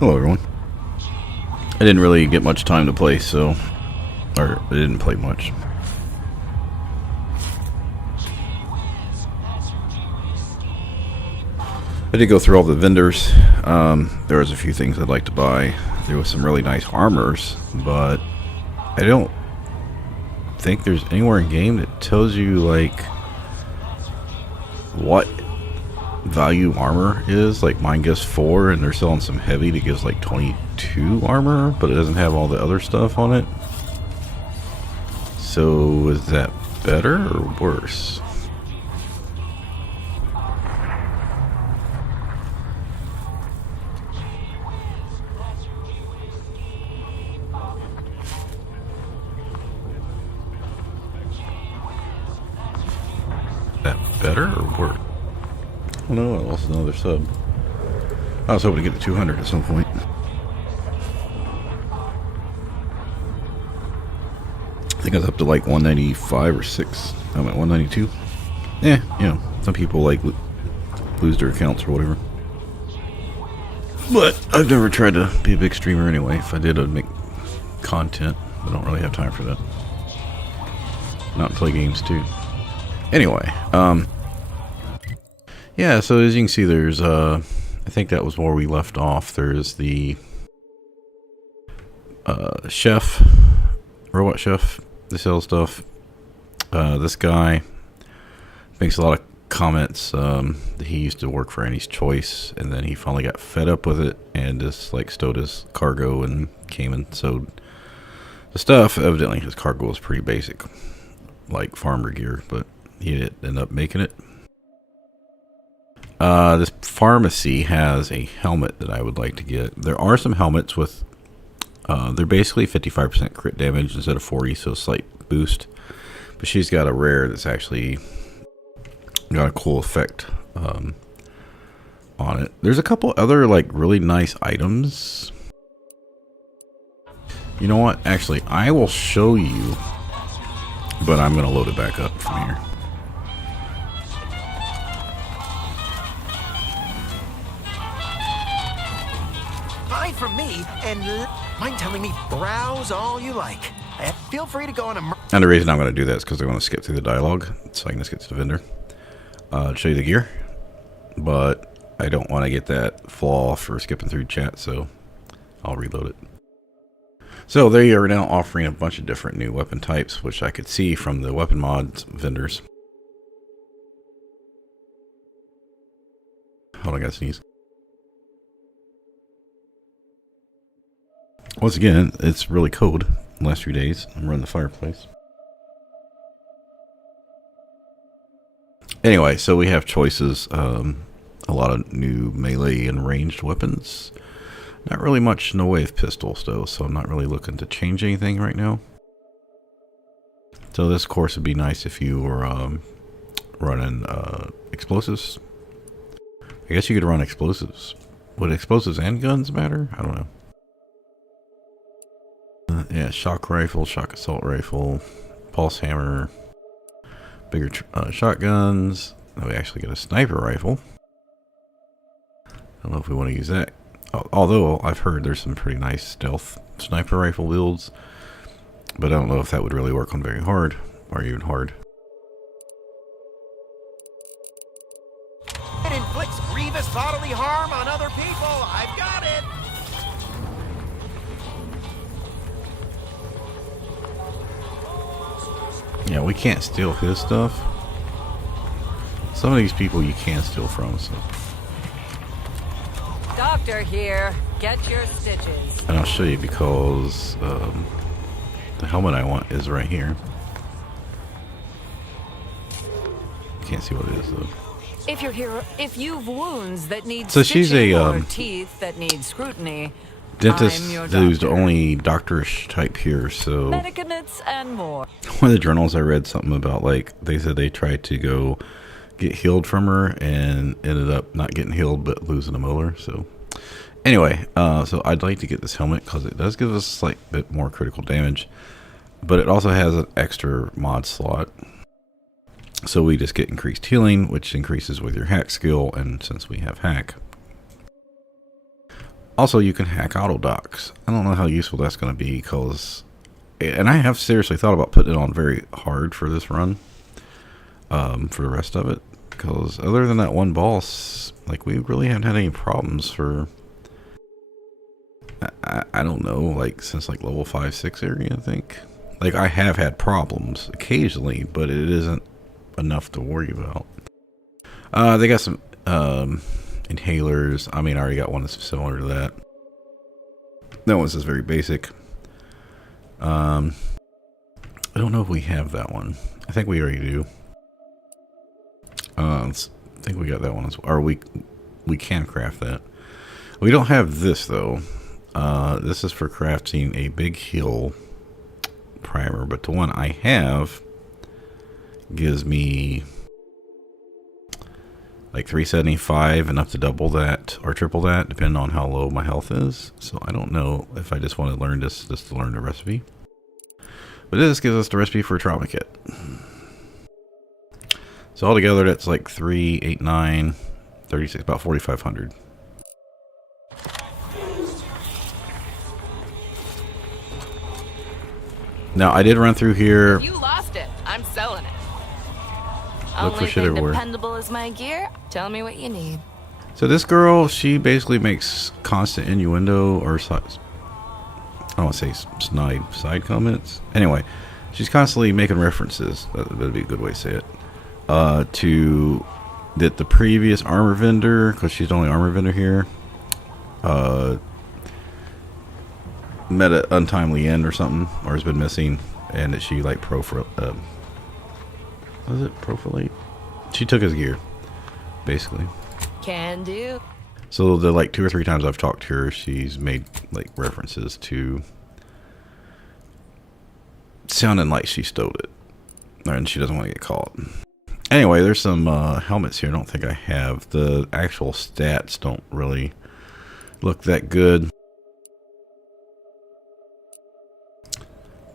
Hello everyone. I didn't really get much time to play, so... Or, I didn't play much. I did go through all the vendors. There was a few things I'd like to buy. There was some really nice armors, but I don't think there's anywhere in game that tells you, like, what value armor is. Like, mine gives 4, and they're selling some heavy that gives like 22 armor, but it doesn't have all the other stuff on it. So is that better or worse? That better or worse? Oh no, I lost another sub. I was hoping to get to 200 at some point. I think I was up to like 195 or 6. I'm at 192. Yeah, you know, some people like lose their accounts or whatever. But I've never tried to be a big streamer anyway. If I did, I'd make content. I don't really have time for that. Not play games too. Anyway, yeah, so as you can see, there's, I think that was where we left off. There's the chef, robot chef, that sells stuff. This guy makes a lot of comments that he used to work for Annie's Choice, and then he finally got fed up with it and just like stowed his cargo and came and sold the stuff. Evidently his cargo was pretty basic, like farmer gear, but he didn't end up making it. This pharmacy has a helmet that I would like to get. There are some helmets with they're basically 55% crit damage instead of 40, so a slight boost. But she's got a rare that's actually got a cool effect on it. There's a couple other like really nice items. You know what? Actually, I will show you, but I'm going to load it back up from here. Bye from me, and mind telling me browse all you like. Feel free to go on a... And the reason I'm going to do that is because I want to skip through the dialogue, so I can just get to the vendor. Show you the gear, but I don't want to get that flaw for skipping through chat, so I'll reload it. So they are now offering a bunch of different new weapon types, which I could see from the weapon mods vendors. Hold on, I gotta sneeze. Once again, it's really cold the last few days. I'm running the fireplace. Anyway, so we have choices. A lot of new melee and ranged weapons. Not really much in the way of pistols, though, so I'm not really looking to change anything right now. So this course would be nice if you were running explosives. I guess you could run explosives. Would explosives and guns matter? I don't know. Yeah, shock rifle, shock assault rifle, pulse hammer, bigger shotguns. Oh, we actually get a sniper rifle. I don't know if we want to use that. Although I've heard there's some pretty nice stealth sniper rifle builds, but I don't know if that would really work on very hard or even hard. It inflicts grievous bodily harm on other people. I've got it. Yeah, we can't steal his stuff. Some of these people you can steal from, so. Doctor here. Get your stitches. And I'll show you because the helmet I want is right here. Can't see what it is though. If you're here, if you've wounds that need So she's stitching a or teeth that need scrutiny, dentist I'm your who's the doctor. only doctorish type here, so Medicaments and more. one of the journals I read something about, like, they said they tried to go get healed from her and ended up not getting healed but losing a molar. So anyway, so I'd like to get this helmet because it does give us a slight bit more critical damage, but it also has an extra mod slot, so we just get increased healing, which increases with your hack skill, and since we have hack, Also, you can hack auto docks. I don't know how useful that's going to be because, and I have seriously thought about putting it on very hard for this run, for the rest of it, because other than that one boss, like, we really haven't had any problems for, I don't know, like, since like level 5, 6 area, I think. Like, I have had problems occasionally, but it isn't enough to worry about. They got some inhalers. I mean, I already got one that's similar to that. That one's just very basic. I don't know if we have that one. I think we already do. I think we got that one as well. Or we can craft that. We don't have this though. This is for crafting a big heal primer, but the one I have gives me like 375 and up to double that or triple that, depending on how low my health is. So I don't know if I just want to learn this just to learn the recipe. But this gives us the recipe for a trauma kit. So altogether, that's like 3, 8, 9, 36, about 4,500. Now I did run through here. You lost it. I'm selling it. Look for Only shit thing everywhere. dependable is my gear. Tell me what you need. So this girl, she basically makes constant innuendo or I don't want to say side comments. Anyway, she's constantly making references. That would be a good way to say it. To that the previous armor vendor, because she's the only armor vendor here, met an untimely end or something, or has been missing, and that she like was it profilate? She took his gear, basically. Can do. So the like 2 or 3 times I've talked to her, she's made like references to sounding like she stole it, and she doesn't want to get caught. Anyway, there's some helmets here. I don't think I have. The actual stats don't really look that good.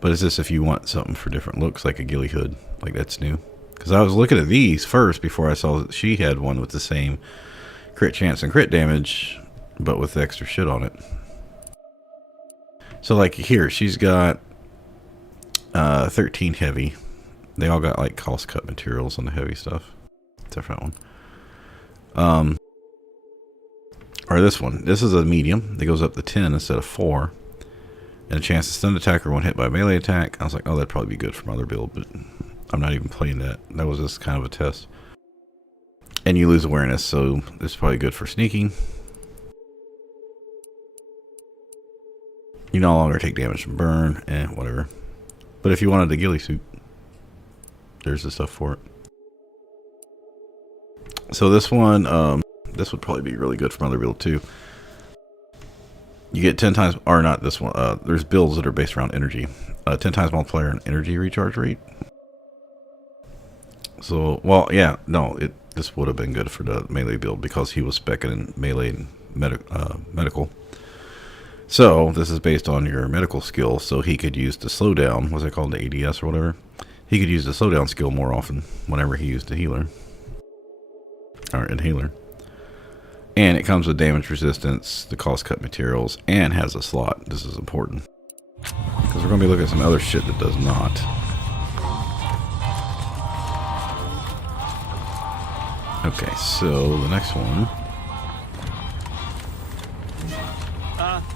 But it's just if you want something for different looks, like a ghillie hood, like that's new. Because I was looking at these first before I saw that she had one with the same crit chance and crit damage, but with extra shit on it. So like here, she's got 13 heavy. They all got like cost cut materials on the heavy stuff. Different one. Or this one. This is a medium that goes up to 10 instead of 4. And a chance to stun attacker when hit by a melee attack. I was like, oh, that'd probably be good for my other build, but I'm not even playing that. That was just kind of a test. And you lose awareness, so this is probably good for sneaking. You no longer take damage from burn, whatever. But if you wanted a ghillie suit, there's the stuff for it. So this one, this would probably be really good for my other build too. You get 10 times, or not this one, there's builds that are based around energy. 10 times multiplier and energy recharge rate. So, well, yeah, no, this would have been good for the melee build because he was speccing in melee and medical. So, this is based on your medical skill, so he could use the slowdown, what's it called, the ADS or whatever? He could use the slowdown skill more often whenever he used the healer. Or inhaler. And it comes with damage resistance, the cost cut materials, and has a slot. This is important. Because we're going to be looking at some other shit that does not. Okay, so the next one.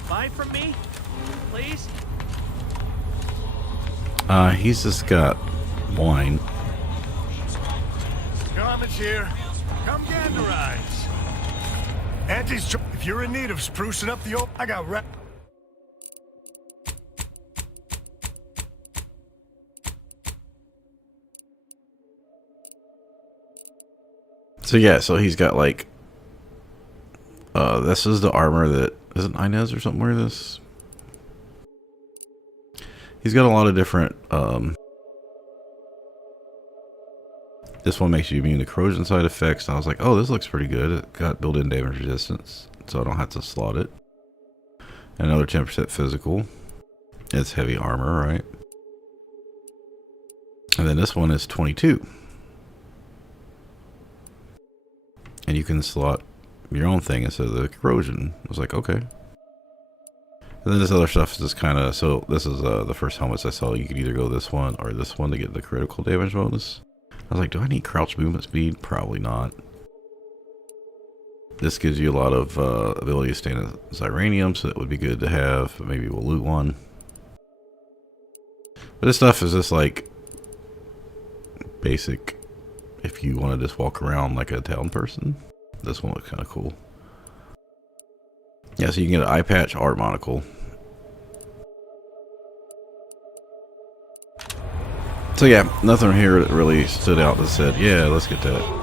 Buy from me, please? He's just got wine. Garment's here. Come ganderize. Auntie's, if you're in need of sprucing up the old, I got So yeah, so he's got like, this is the armor that, is it Inez or something where this? He's got a lot of different, this one makes you immune to corrosion side effects. And I was like, oh, this looks pretty good. It got built-in damage resistance, so I don't have to slot it. Another 10% physical. It's heavy armor, right? And then this one is 22. And you can slot your own thing instead of the corrosion. I was like, okay. And then this other stuff is just kind of, so this is the first helmets I saw. You could either go this one or this one to get the critical damage bonus. I was like, do I need crouch movement speed? Probably not. This gives you a lot of ability to stay in Zyranium, so it would be good to have. Maybe we'll loot one. But this stuff is just like basic if you want to just walk around like a town person. This one looks kind of cool. Yeah, so you can get an eye patch, art monocle. So yeah, nothing here that really stood out that said, yeah, let's get that.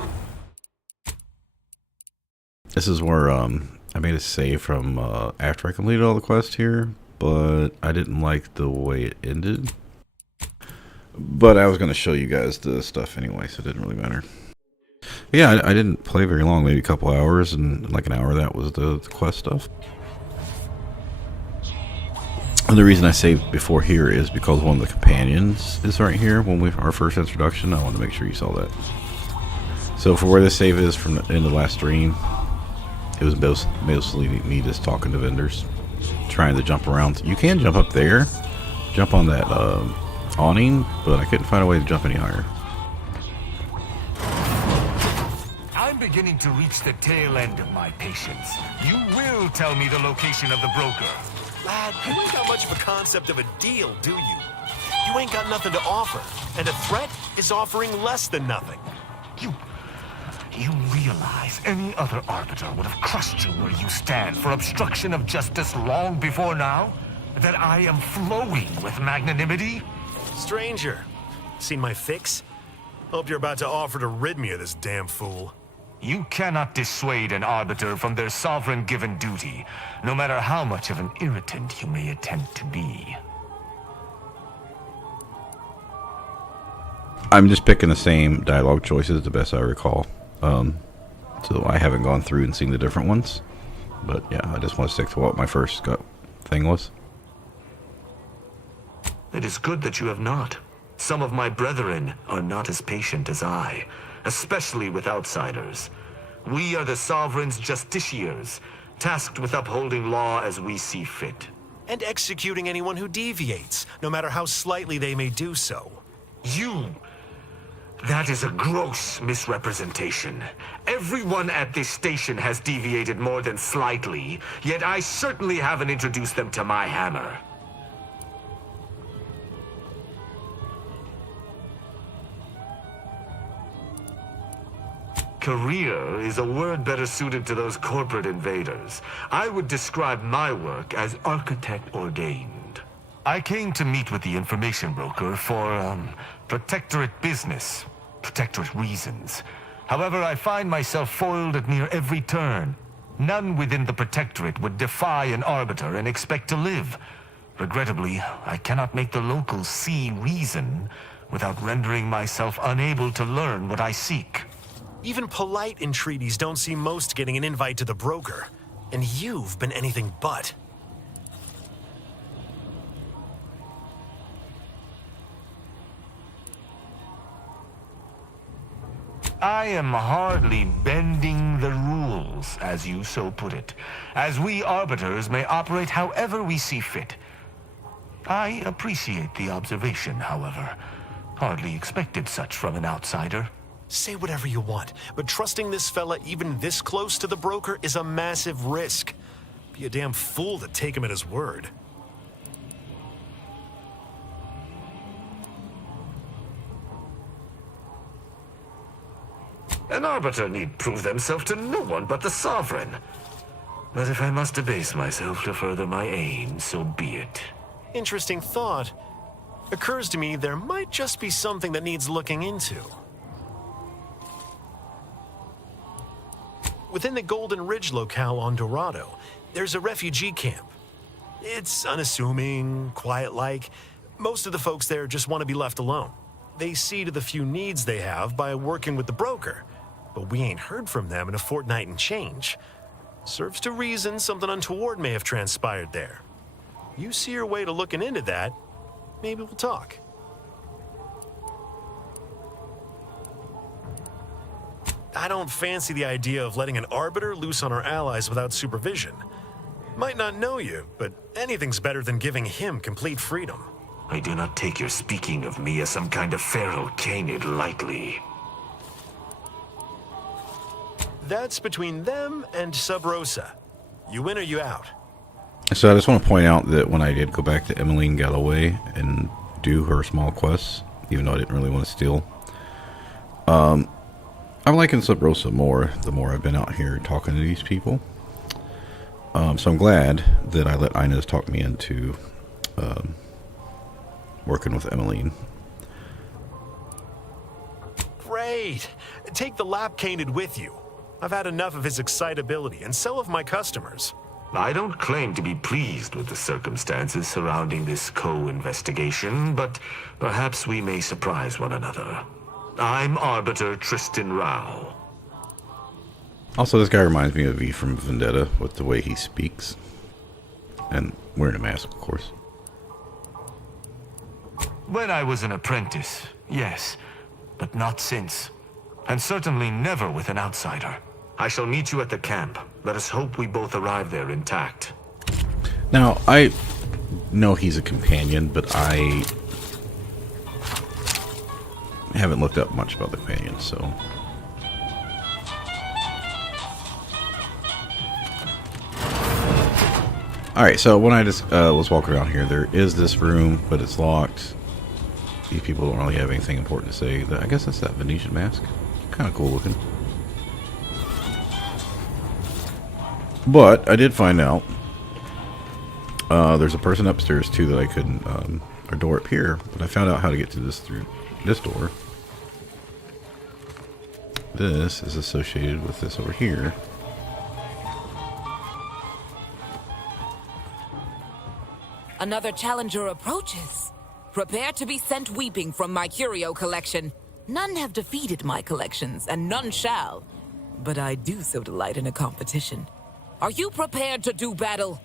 This is where I made a save from after I completed all the quests here, but I didn't like the way it ended. But I was going to show you guys the stuff anyway, so it didn't really matter. But yeah, I didn't play very long, maybe a couple hours, and like an hour that was the quest stuff. And the reason I saved before here is because one of the companions is right here when our first introduction. I wanted to make sure you saw that. So for where this save is from the end of the last stream, it was mostly me just talking to vendors, trying to jump around. You can jump up there, jump on that awning, but I couldn't find a way to jump any higher. I'm beginning to reach the tail end of my patience. You will tell me the location of the broker. Lad, you ain't got much of a concept of a deal, do you? You ain't got nothing to offer, and a threat is offering less than nothing. You realize any other arbiter would have crushed you where you stand for obstruction of justice long before now? That I am flowing with magnanimity? Stranger, seen my fix? Hope you're about to offer to rid me of this damn fool. You cannot dissuade an arbiter from their sovereign-given duty, no matter how much of an irritant you may attempt to be. I'm just picking the same dialogue choices, the best I recall. So I haven't gone through and seen the different ones. But yeah, I just want to stick to what my first gut thing was. It is good that you have not. Some of my brethren are not as patient as I, especially with outsiders. We are the sovereign's justiciars, tasked with upholding law as we see fit. And executing anyone who deviates, no matter how slightly they may do so. That is a gross misrepresentation. Everyone at this station has deviated more than slightly, yet I certainly haven't introduced them to my hammer. Career is a word better suited to those corporate invaders. I would describe my work as architect ordained. I came to meet with the information broker for, protectorate business, protectorate reasons. However, I find myself foiled at near every turn. None within the protectorate would defy an arbiter and expect to live. Regrettably, I cannot make the locals see reason without rendering myself unable to learn what I seek. Even polite entreaties don't see most getting an invite to the broker. And you've been anything but. I am hardly bending the rules, as you so put it, as we arbiters may operate however we see fit. I appreciate the observation, however. Hardly expected such from an outsider. Say whatever you want, but trusting this fella even this close to the broker is a massive risk. Be a damn fool to take him at his word. An arbiter need prove themselves to no one but the sovereign. But if I must debase myself to further my aim, so be it. Interesting thought. Occurs to me there might just be something that needs looking into. Within the Golden Ridge locale on Dorado, there's a refugee camp. It's unassuming, quiet-like. Most of the folks there just want to be left alone. They see to the few needs they have by working with the broker, but we ain't heard from them in a fortnight and change. Serves to reason something untoward may have transpired there. You see your way to looking into that, maybe we'll talk. I don't fancy the idea of letting an arbiter loose on our allies without supervision. Might not know you, but anything's better than giving him complete freedom. I do not take your speaking of me as some kind of feral canid lightly. That's between them and Sub Rosa. You in or you out? So I just want to point out that when I did go back to Emmeline Galloway and do her small quests, even though I didn't really want to steal, I'm liking Sub Rosa more the more I've been out here talking to these people. So I'm glad that I let Inez talk me into working with Emmeline. Great! Take the lap canid with you. I've had enough of his excitability, and so have my customers. I don't claim to be pleased with the circumstances surrounding this co-investigation, but perhaps we may surprise one another. I'm Arbiter Tristan Rao. Also, this guy reminds me of V from Vendetta with the way he speaks. And wearing a mask, of course. When I was an apprentice, yes, but not since. And certainly never with an outsider. I shall meet you at the camp. Let us hope we both arrive there intact. Now, I know he's a companion, but I haven't looked up much about the companions, so... Alright, so when I just was walking around here, there is this room, but it's locked. These people don't really have anything important to say. I guess that's that Venetian mask. Kind of cool looking. But I did find out there's a person upstairs too that I couldn't, a door up here, but I found out how to get to this through this door. This is associated with this over here. Another challenger approaches. Prepare to be sent weeping from my curio collection. None have defeated my collections, and none shall. But I do so delight in a competition. Are you prepared to do battle?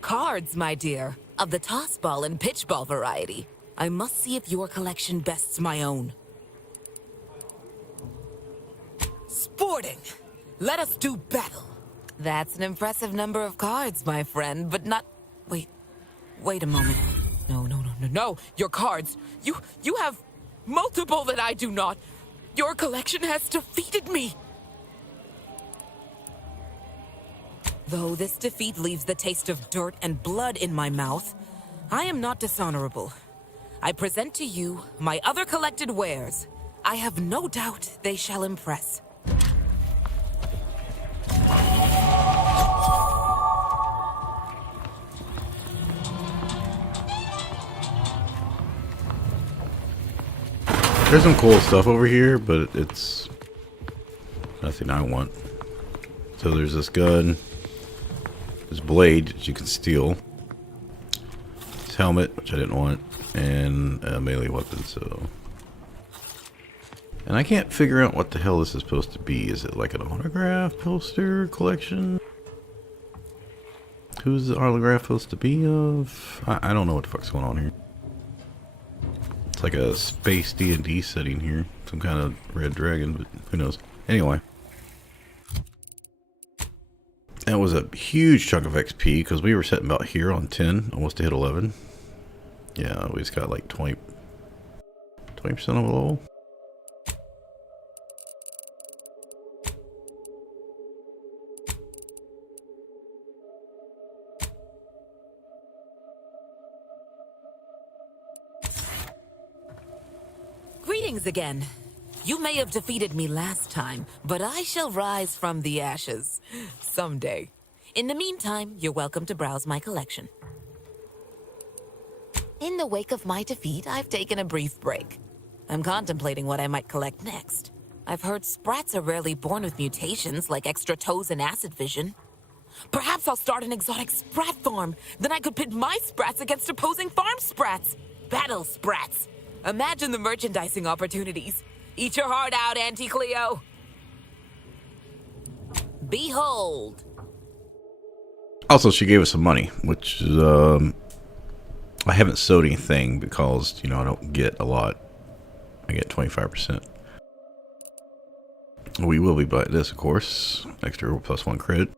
Cards, my dear, of the toss ball and pitch ball variety. I must see if your collection bests my own. Sporting! Let us do battle! That's an impressive number of cards, my friend, but not... Wait a moment. No, your cards. You have multiple that I do not. Your collection has defeated me. Though this defeat leaves the taste of dirt and blood in my mouth, I am not dishonorable. I present to you my other collected wares. I have no doubt they shall impress. There's some cool stuff over here, but it's nothing I want. So there's this gun, this blade that you can steal, this helmet, which I didn't want, and a melee weapon, so... And I can't figure out what the hell this is supposed to be. Is it like an autograph poster collection? Who's the autograph supposed to be of? I don't know what the fuck's going on here. It's like a space D&D setting here. Some kind of red dragon, but who knows. Anyway. That was a huge chunk of XP because we were sitting about here on 10, almost to hit 11. Yeah, we just got like 20% of a level. Greetings again. You may have defeated me last time, but I shall rise from the ashes someday. In the meantime, you're welcome to browse my collection. In the wake of my defeat, I've taken a brief break. I'm contemplating what I might collect next. I've heard sprats are rarely born with mutations like extra toes and acid vision. Perhaps I'll start an exotic sprat farm. Then I could pit my sprats against opposing farm sprats. Battle sprats. Imagine the merchandising opportunities. Eat your heart out, Auntie Cleo. Behold. Also, she gave us some money, which is, I haven't sewed anything because, you know, I don't get a lot. I get 25%. We will be buying this, of course. Extra +1 crit.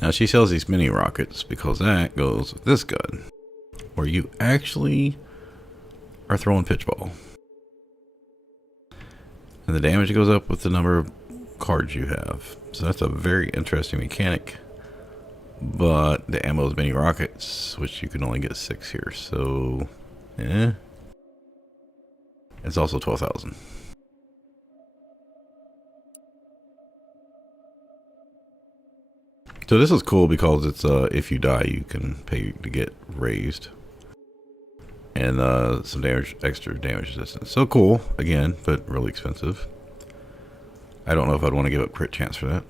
Now she sells these mini rockets because that goes with this gun, where you actually are throwing pitch ball. And the damage goes up with the number of cards you have. So that's a very interesting mechanic. But the ammo is mini rockets, which you can only get 6 here. So, yeah. It's also 12,000. So this is cool because it's if you die, you can pay to get raised, and some damage, extra damage resistance. So cool again, but really expensive. I don't know if I'd want to give up crit chance for that.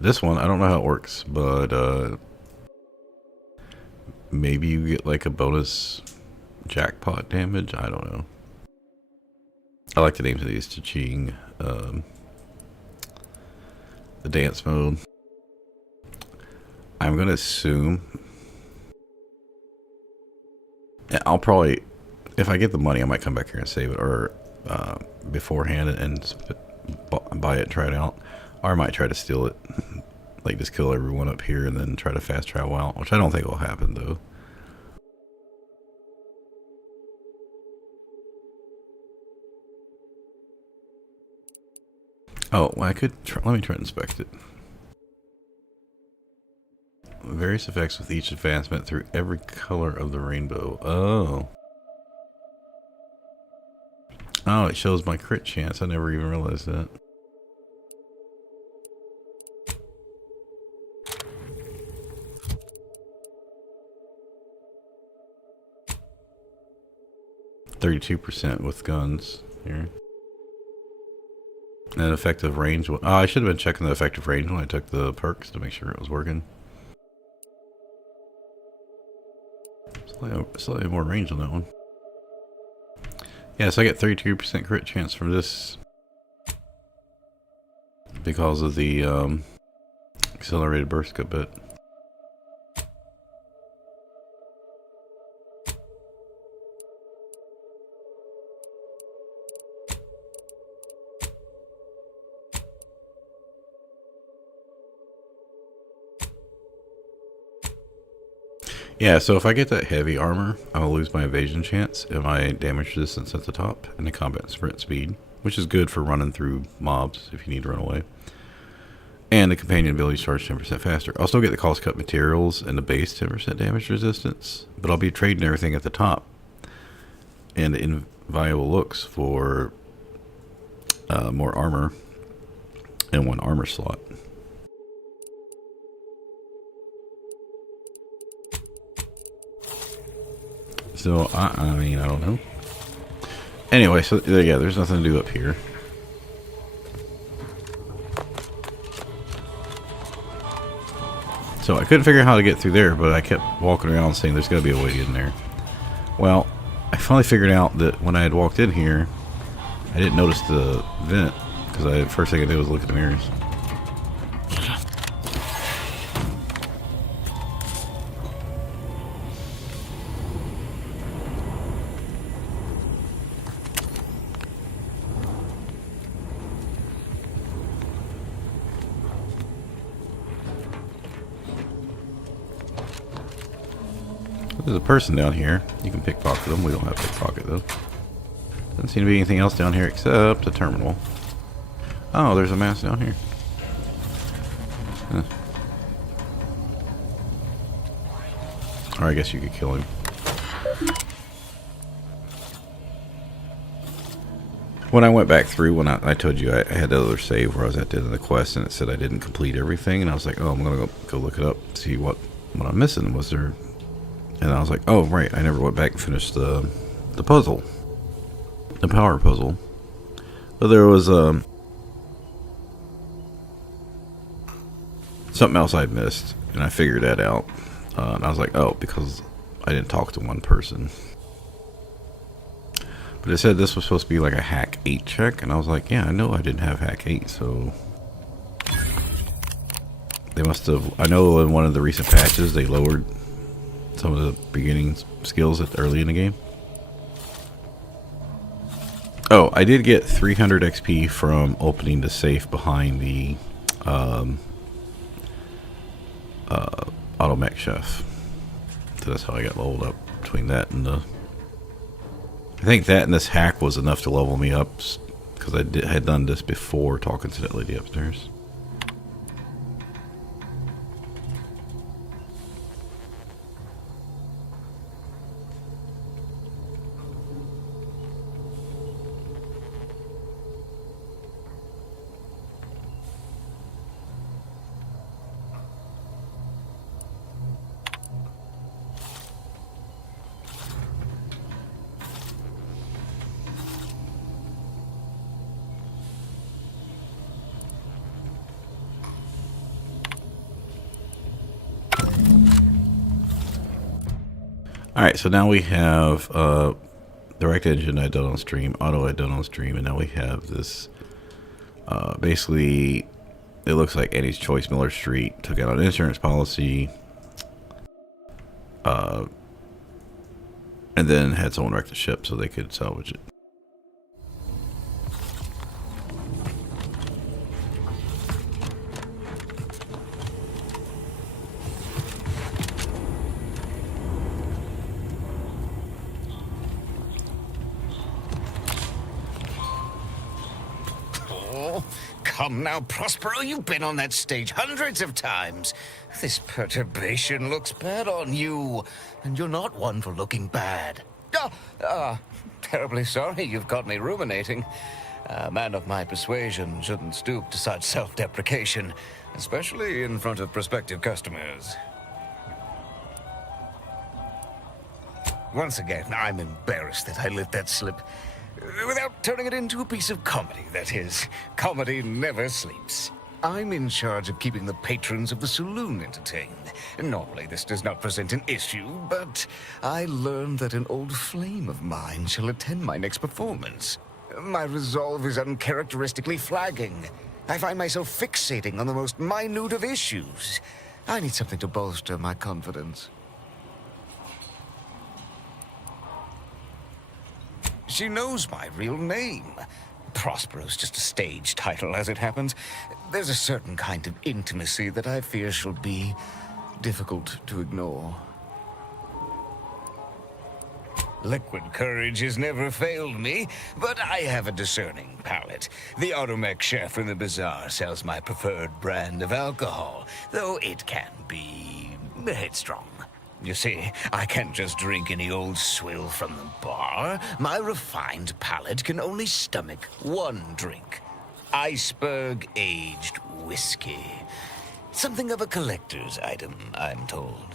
This one, I don't know how it works, but maybe you get like a bonus jackpot damage. I don't know. I like the names of these: Cha-Ching, the dance mode. I'm gonna assume I'll probably, if I get the money, I might come back here and save it, or beforehand and buy it and try it out, or I might try to steal it, like just kill everyone up here and then try to fast travel out, which I don't think will happen though. Oh, well, I could try, let me try to inspect it. Various effects with each advancement through every color of the rainbow. Oh. Oh, it shows my crit chance. I never even realized that. %, with guns here. And effective range. Oh, I should have been checking the effective range when I took the perks to make sure it was working. Slightly more range on that one. Yeah, so I get 32% crit chance from this because of the accelerated burst cut bit. Yeah, so if I get that heavy armor, I'll lose my evasion chance and my damage resistance at the top, and the combat sprint speed, which is good for running through mobs if you need to run away. And the companion ability charge 10% faster. I'll still get the cost cut materials and the base 10% damage resistance, but I'll be trading everything at the top and invaluable looks for more armor and 1 armor slot. So, I mean, I don't know. Anyway, so, yeah, there's nothing to do up here. So, I couldn't figure out how to get through there, but I kept walking around saying there's got to be a way to get in there. Well, I finally figured out that when I had walked in here, I didn't notice the vent, because the first thing I did was look at the mirrors. There's a person down here. You can pickpocket them. We don't have pickpocket though. Doesn't seem to be anything else down here except a terminal. Oh, there's a mask down here. Huh. Or I guess you could kill him. When I went back through, when I told you I had the other save where I was at the end of the quest and it said I didn't complete everything, and I was like, oh, I'm gonna go look it up, see what I'm missing. Was there? And I was like, oh, right, I never went back and finished the puzzle. The power puzzle. But there was something else I'd missed, and I figured that out. And I was like, oh, because I didn't talk to one person. But it said this was supposed to be like a hack 8 check, and I was like, yeah, I know I didn't have hack 8, so they must have. I know in one of the recent patches they lowered some of the beginning skills early in the game. Oh, I did get 300 XP from opening the safe behind the Automech Chef. So that's how I got leveled up between that and the... I think that and this hack was enough to level me up, because I had done this before talking to that lady upstairs. Alright, so now we have direct engine I done on stream, auto I done on stream, and now we have this, basically, it looks like Annie's Choice Miller Street took out an insurance policy, and then had someone wreck the ship so they could salvage it. Come now, Prospero, you've been on that stage hundreds of times. This perturbation looks bad on you, and you're not one for looking bad. Terribly sorry you've got me ruminating. A man of my persuasion shouldn't stoop to such self-deprecation, especially in front of prospective customers. Once again, I'm embarrassed that I let that slip. Without turning it into a piece of comedy, that is. Comedy never sleeps. I'm in charge of keeping the patrons of the saloon entertained. Normally this does not present an issue, but I learned that an old flame of mine shall attend my next performance. My resolve is uncharacteristically flagging. I find myself fixating on the most minute of issues. I need something to bolster my confidence. She knows my real name. Prospero's just a stage title, as it happens. There's a certain kind of intimacy that I fear shall be difficult to ignore. Liquid courage has never failed me, but I have a discerning palate. The Automech Chef in the bazaar sells my preferred brand of alcohol, though it can be headstrong. You see, I can't just drink any old swill from the bar. My refined palate can only stomach one drink. Iceberg-aged whiskey. Something of a collector's item, I'm told.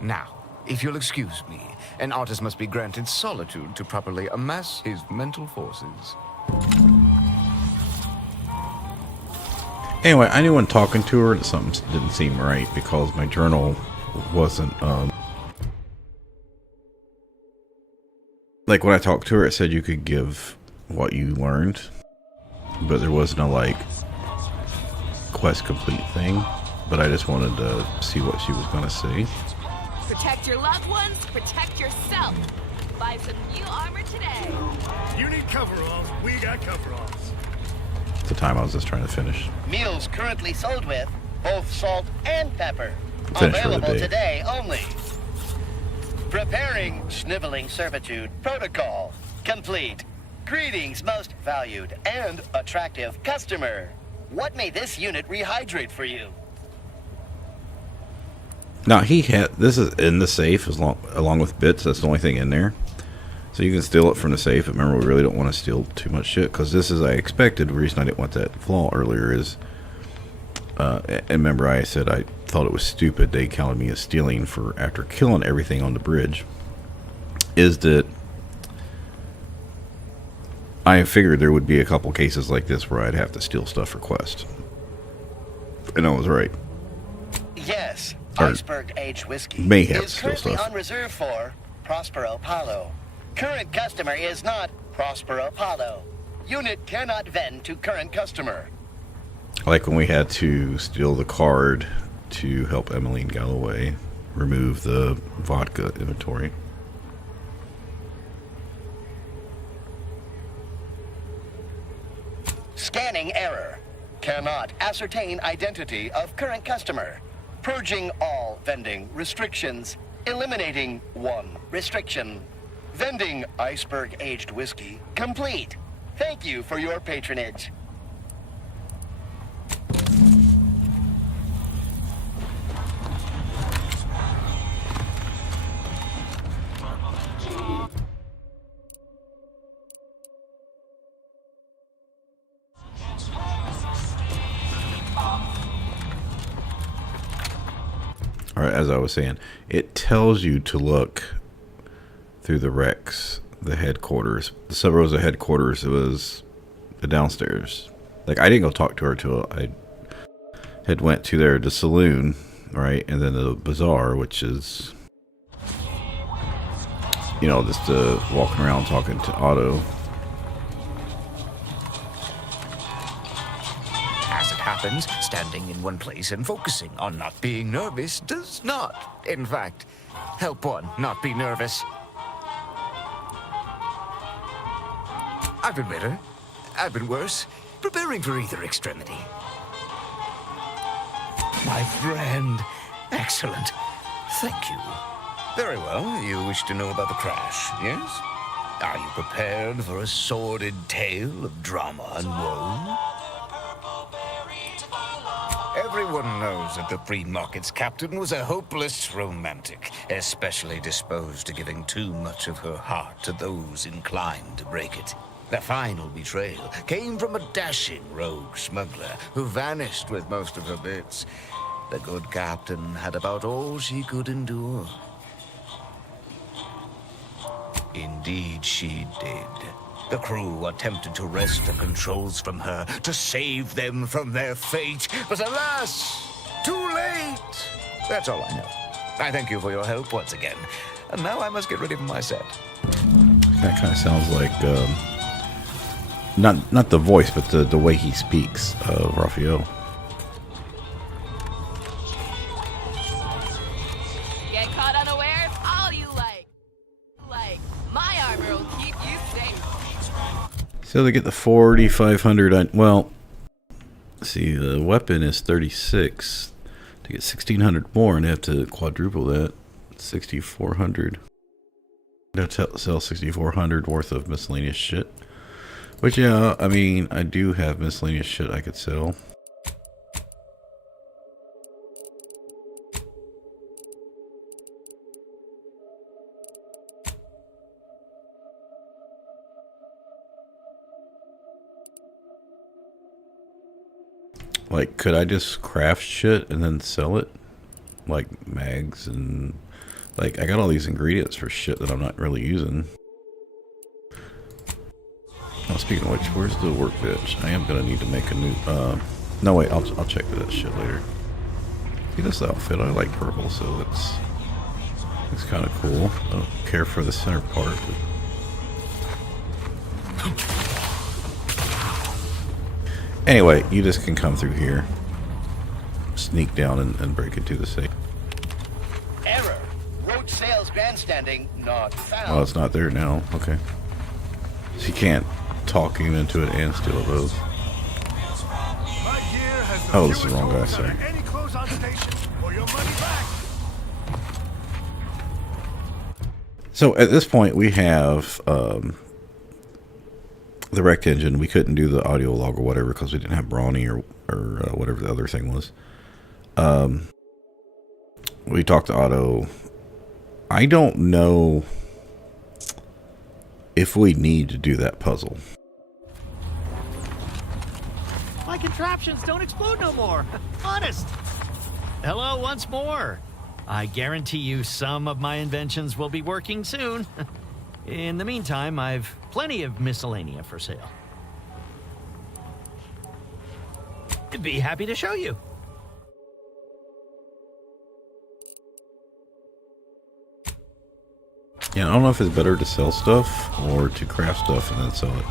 Now, if you'll excuse me, an artist must be granted solitude to properly amass his mental forces. Anyway, I knew when talking to her that something didn't seem right because my journal wasn't, like when I talked to her, it said you could give what you learned, but there wasn't a, like, quest complete thing, but I just wanted to see what she was going to say. Protect your loved ones, protect yourself. Buy some new armor today. You need coveralls. We got coveralls. At the time I was just trying to finish. Meals currently sold with both salt and pepper. Finish for the Available day. today only. Preparing Sniveling Servitude Protocol. Complete. Greetings, most valued and attractive customer. What may this unit rehydrate for you? Now he had this is in the safe along with bits. That's the only thing in there, so you can steal it from the safe. But remember, we really don't want to steal too much shit because this is I expected. The reason I didn't want that flaw earlier is, and remember I said I thought it was stupid. They counted me as stealing for after killing everything on the bridge. Is that I figured there would be a couple cases like this where I'd have to steal stuff for quest, and I was right. Yes. Or Iceberg aged whiskey may have is still currently stuff. on reserve for Prospero Palo. Current customer is not Prospero Palo. Unit cannot vend to current customer. Like when we had to steal the card to help Emmeline Galloway remove the vodka inventory. Scanning error. Cannot ascertain identity of current customer. Purging all vending restrictions. Eliminating one restriction. Vending iceberg aged whiskey complete. Thank you for your patronage. All right, as I was saying, it tells you to look through the Rex, the headquarters. The Sub Rosa headquarters was the downstairs. Like, I didn't go talk to her till I had went to the saloon, right? And then the bazaar, which is, you know, just walking around talking to Otto. As it happens, standing in one place and focusing on not being nervous does not, in fact, help one not be nervous. I've been better. I've been worse. Preparing for either extremity. My friend. Excellent. Thank you. Very well. You wish to know about the crash, yes? Are you prepared for a sordid tale of drama and woe? Everyone knows that the Free Market's captain was a hopeless romantic, especially disposed to giving too much of her heart to those inclined to break it. The final betrayal came from a dashing rogue smuggler who vanished with most of her bits. The good captain had about all she could endure. Indeed she did. The crew attempted to wrest the controls from her to save them from their fate, but alas, too late. That's all I know. I thank you for your help once again. And now I must get ready for my set. That kind of sounds like, not the voice, but the way he speaks of Raphael. Get caught unawares all you like. My armor will keep you safe. So they get the 4,500. Well, see, the weapon is 36. To get 1,600 more, and they have to quadruple that. 6,400. They'll sell 6,400 worth of miscellaneous shit. Which, yeah, I mean, I do have miscellaneous shit I could sell. Like, could I just craft shit and then sell it? Like mags and... Like, I got all these ingredients for shit that I'm not really using. Oh, speaking of which, where's the workbench? I am gonna need to make a new... no, wait, I'll check that shit later. See, this outfit, I like purple, so it's kind of cool. I don't care for the center part, but... Anyway, you just can come through here, sneak down and break into the safe. Error. Road sales grandstanding not found. Oh, it's not there now. Okay. So you can't talk him into it and steal those. Oh, this is the wrong guy, sorry. Any clothes on station or your money back. So at this point, we have the Rect engine. We couldn't do the audio log or whatever because we didn't have Brawny or whatever the other thing was. We talked to Otto. I don't know if we need to do that puzzle. My contraptions don't explode no more. Honest. Hello once more. I guarantee you some of my inventions will be working soon. In the meantime, I've plenty of miscellanea for sale. I'd be happy to show you. Yeah, I don't know if it's better to sell stuff or to craft stuff and then sell it.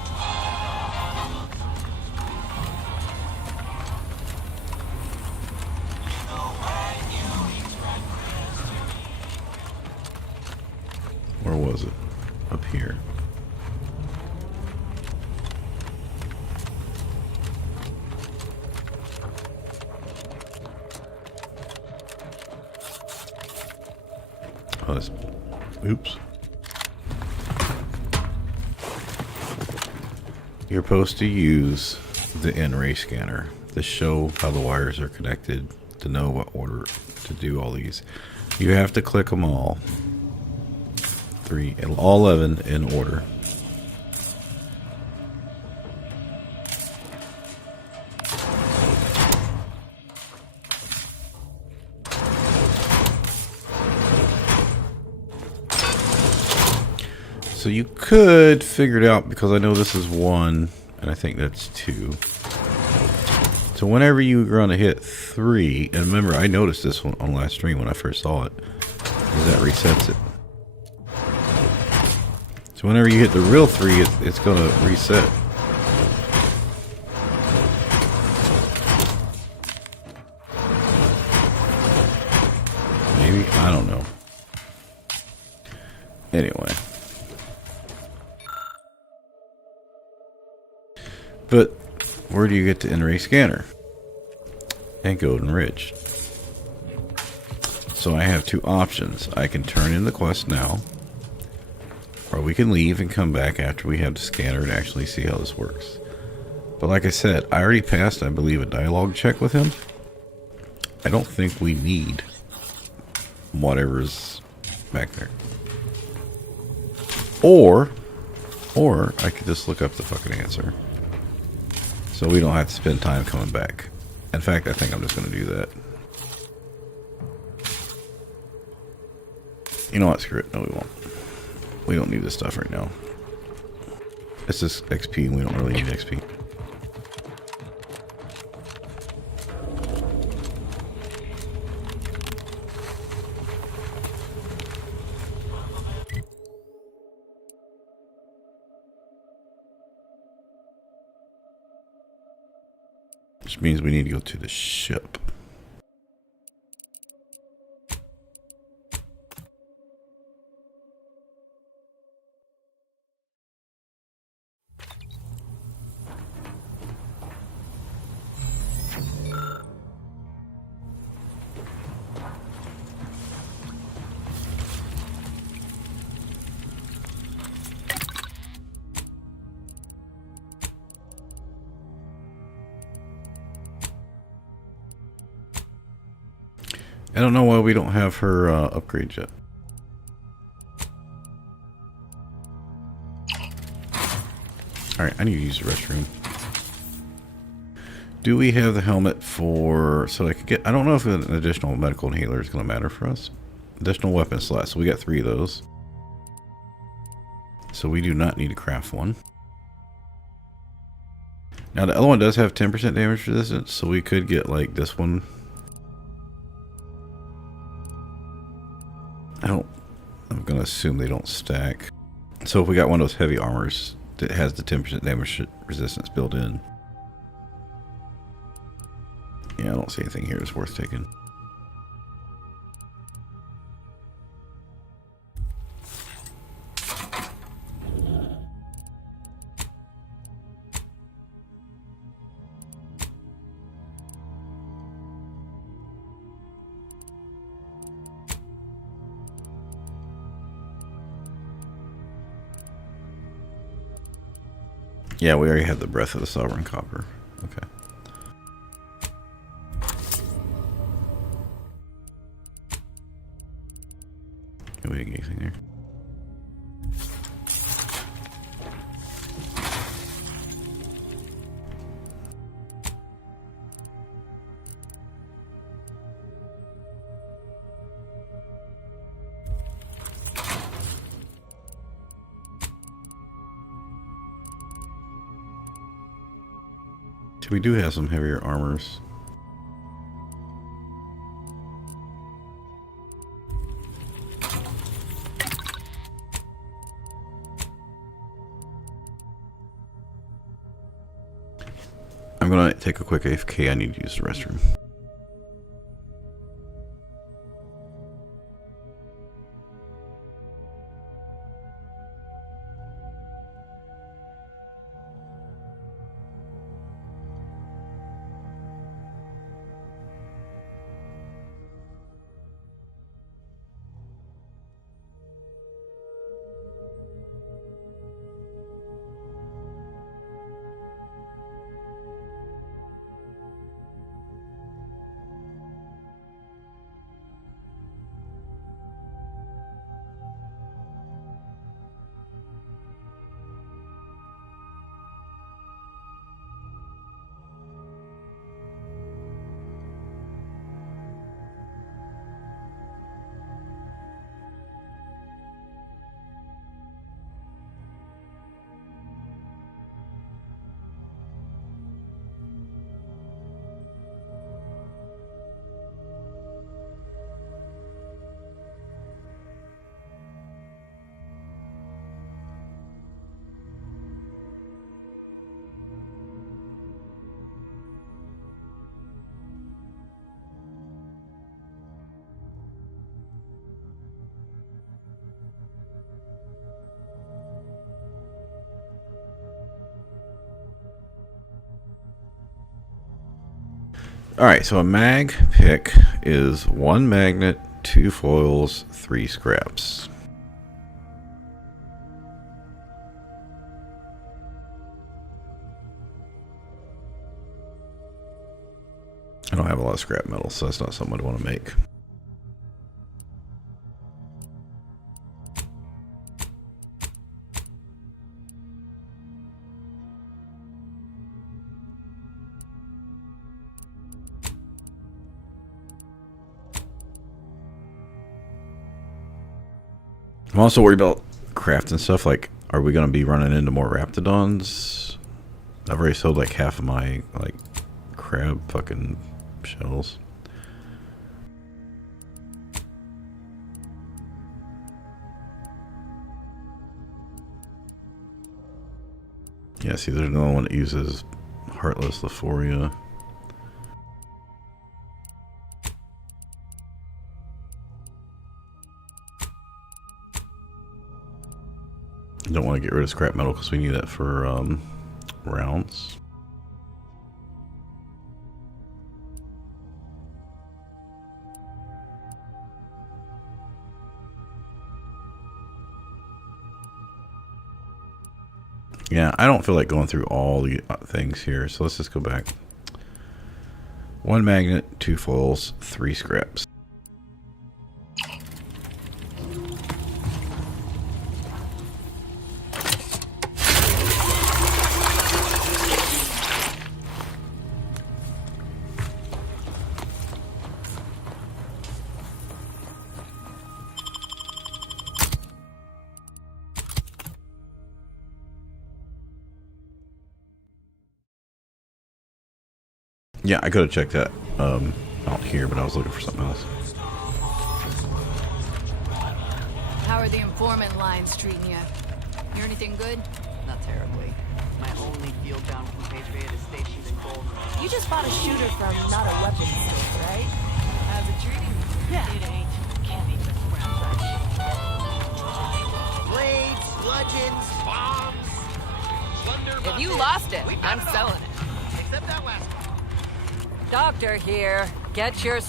was it? Up here. Oh, that's, oops. You're supposed to use the N-ray scanner to show how the wires are connected, to know what order to do all these. You have to click them all. All 11 in order. So you could figure it out, because I know this is 1 and I think that's 2. So whenever you're going to hit 3, and remember I noticed this one on last stream when I first saw it, is that resets it. So whenever you hit the real 3, it's going to reset. Maybe, I don't know. Anyway. But where do you get the N-ray scanner? And Golden Ridge. So I have 2 options. I can turn in the quest now, or we can leave and come back after we have the scanner and actually see how this works. But like I said, I already passed, I believe, a dialogue check with him. I don't think we need whatever's back there. Or I could just look up the fucking answer, so we don't have to spend time coming back. In fact, I think I'm just going to do that. You know what? Screw it. No, we won't. We don't need this stuff right now. It's just XP, and we don't really need XP. Which means we need to go to the ship. I don't know why we don't have her upgrade yet. Alright, I need to use the restroom. Do we have the helmet for... So I could get... I don't know if an additional medical inhaler is going to matter for us. Additional weapon slots. So we got 3 of those. So we do not need to craft one. Now the other one does have 10% damage resistance, so we could get like this one. I'm going to assume they don't stack. So if we got one of those heavy armors that has the 10% damage resistance built in. Yeah, I don't see anything here that's worth taking. Yeah, we already have the Breath of the Sovereign Copper. Okay. We didn't get anything there. We do have some heavier armors. I'm gonna take a quick AFK. I need to use the restroom. Alright, so a mag pick is 1 magnet, 2 foils, 3 scraps. I don't have a lot of scrap metal, so that's not something I'd want to make. I'm also worried about crafting stuff. Like, are we going to be running into more Raptidons? I've already sold like half of my like crab fucking shells. Yeah, see, there's another one that uses Heartless Lephoria. Don't want to get rid of scrap metal because we need that for rounds. Yeah, I don't feel like going through all the things here, so let's just go back. 1 magnet, 2 foils, 3 scraps. Yeah, I could have checked that out here, but I was looking for something else. How are the informant lines treating you? Hear anything good? Not terribly. My only field down compatriot is stationed in Golden. You just bought a shooter from Not a Weapon Store, right? How's it treating you? Yeah, it ain't. Can't even scrap that shit. Blades, bludgeons, bombs, plunder. If you lost it, I'm selling it. Except that last one. Doctor here. Get your...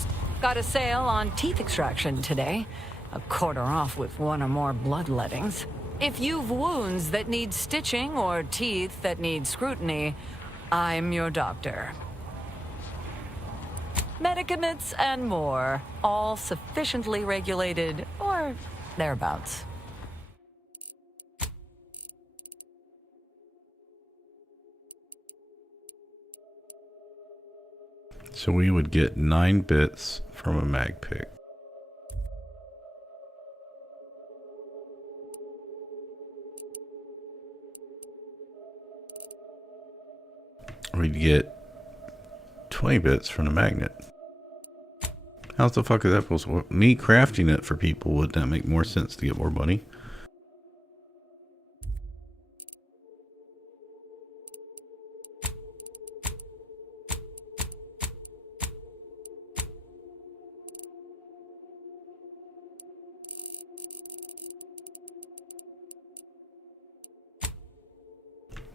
Got a sale on teeth extraction today. A quarter off with 1 or more bloodlettings. If you've wounds that need stitching or teeth that need scrutiny, I'm your doctor. Medicaments and more, all sufficiently regulated or thereabouts. So we would get 9 bits from a mag pick. We'd get 20 bits from the magnet. How the fuck is that supposed to work? Me crafting it for people, would that make more sense to get more money?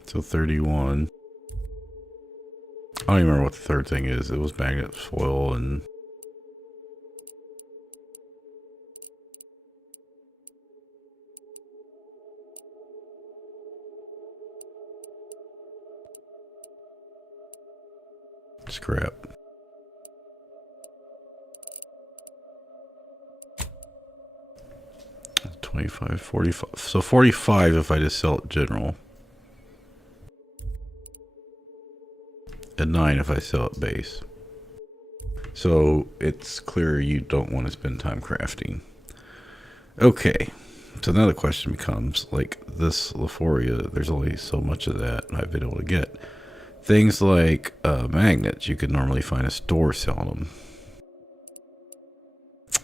So 31. I don't even remember what the third thing is. It was magnet, foil, and scrap. $25, $45. So $45 if I just sell it general. And $9 if I sell it base. So it's clear you don't want to spend time crafting. Okay, so now the question becomes, like, this Lephoria, there's only so much of that I've been able to get. Things like magnets, you could normally find a store selling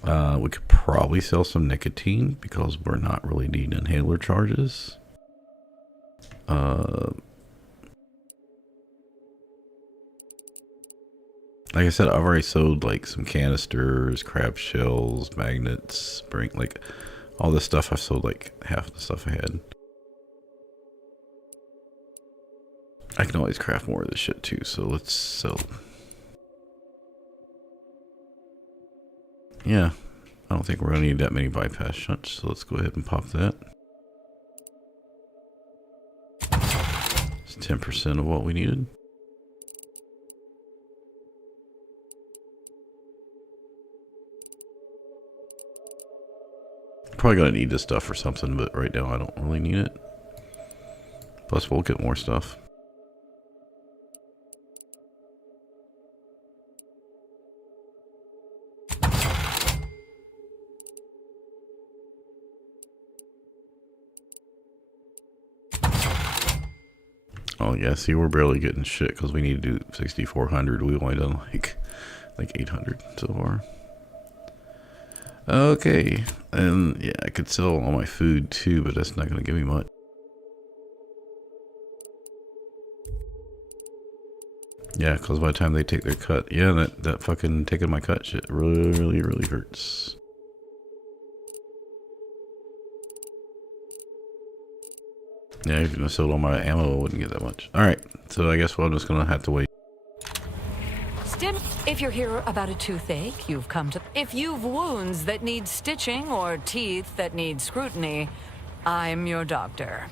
them. We could probably sell some nicotine because we're not really needing inhaler charges. Like I said, I've already sold like some canisters, crab shells, magnets, spring, like all this stuff. I've sold like half of the stuff I had. I can always craft more of this shit too, so let's sell. yeah, I don't think we're going to need that many bypass shunts, so let's go ahead and pop that. It's 10% of what we needed. Probably going to need this stuff for something, but right now I don't really need it. Plus, we'll get more stuff. Oh yeah, see, we're barely getting shit because we need to do 6,400. We've only done like 800 so far. Okay, and yeah, I could sell all my food too, but that's not going to give me much. Yeah, because by the time they take their cut, yeah, that fucking taking my cut shit really hurts. Yeah, even if I sold all my ammo, I wouldn't get that much. Alright, so I guess I'm just going to have to wait. If you're here about a toothache, you've come to... If you've wounds that need stitching or teeth that need scrutiny, I'm your doctor.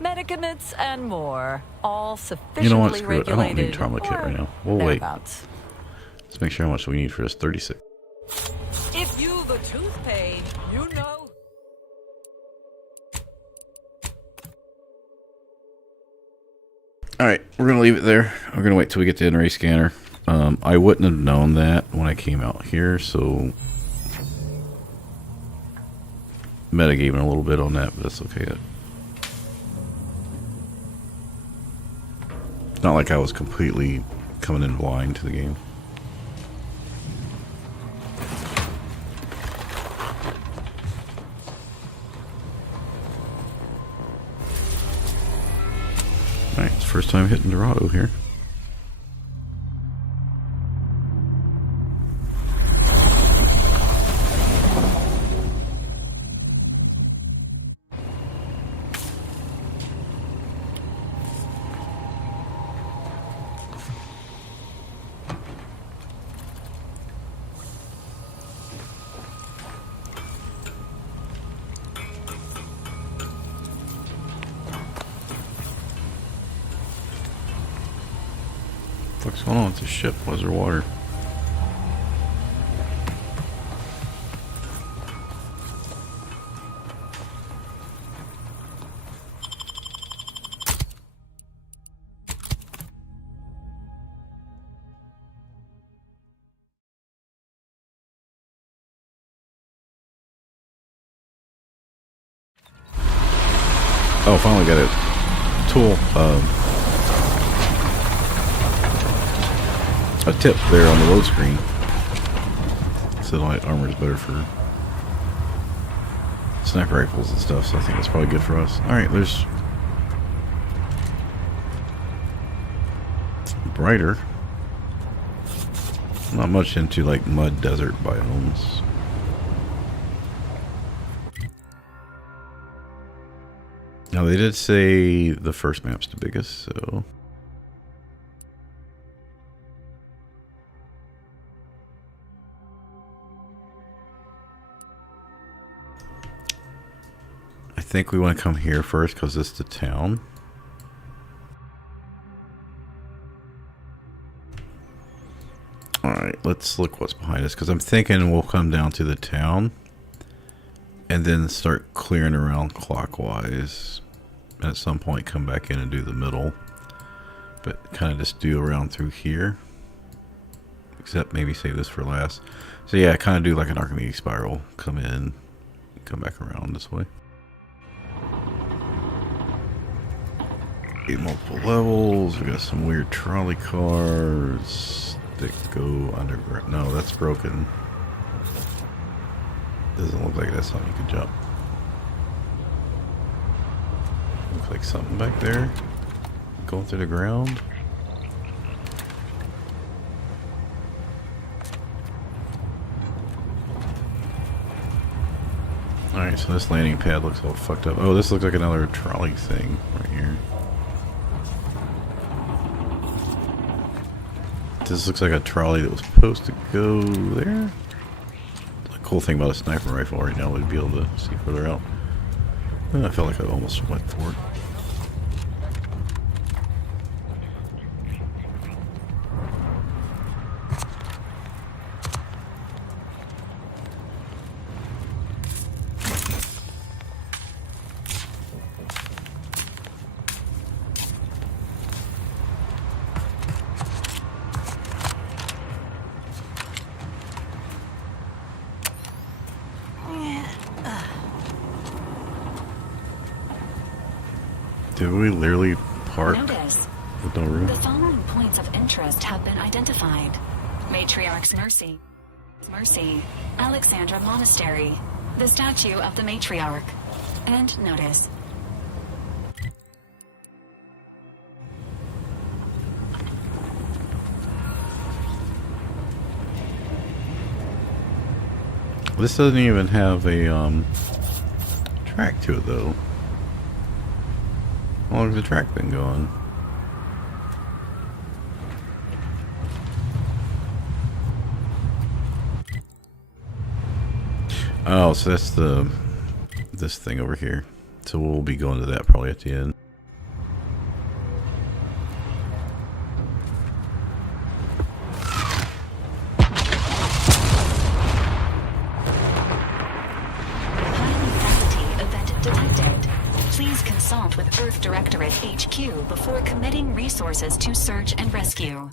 Medicaments and more, all sufficiently you know what? Screw it. I don't need regulated. trauma kit right now. We'll wait. Thereabouts. Let's make sure how much we need for this. 36. If you've a tooth pain, you know... Alright, we're going to leave it there. We're going to wait till we get the N-ray scanner. I wouldn't have known that when I came out here, so... Metagaming a little bit on that, but that's okay. It's not like I was completely coming in blind to the game. Alright, it's the first time hitting Dorado here. What's going on with this ship? Was there water? Oh, finally got a tool. A tip there on the load screen. So light armor is better for sniper rifles and stuff, so I think that's probably good for us. Alright, there's brighter. Not much into like mud desert biomes. Now they did say the first map's the biggest, so I think we want to come here first because it's the town. Alright, let's look what's behind us because I'm thinking we'll come down to the town and then start clearing around clockwise. And at some point come back in and do the middle. But kind of just do around through here. Except maybe save this for last. So yeah, kind of do like an Archimedes spiral. Come in, come back around this way. Multiple levels. We got some weird trolley cars that go underground. No, that's broken. Doesn't look like that's something you can jump. Looks like something back there going through the ground. Alright, so this landing pad looks all fucked up. Oh, this looks like another trolley thing right here. This looks like a trolley that was supposed to go there. The cool thing about a sniper rifle right now would be able to see further out. I felt like I almost went for it. Did we literally park Notice. with no room? The following points of interest have been identified. Matriarch's Mercy. Alexandra Monastery. The statue of the Matriarch. And notice. This doesn't even have a track to it though. How long has the track been going? Oh, so that's this thing over here. So we'll be going to that probably at the end. With Earth Directorate HQ before committing resources to search and rescue.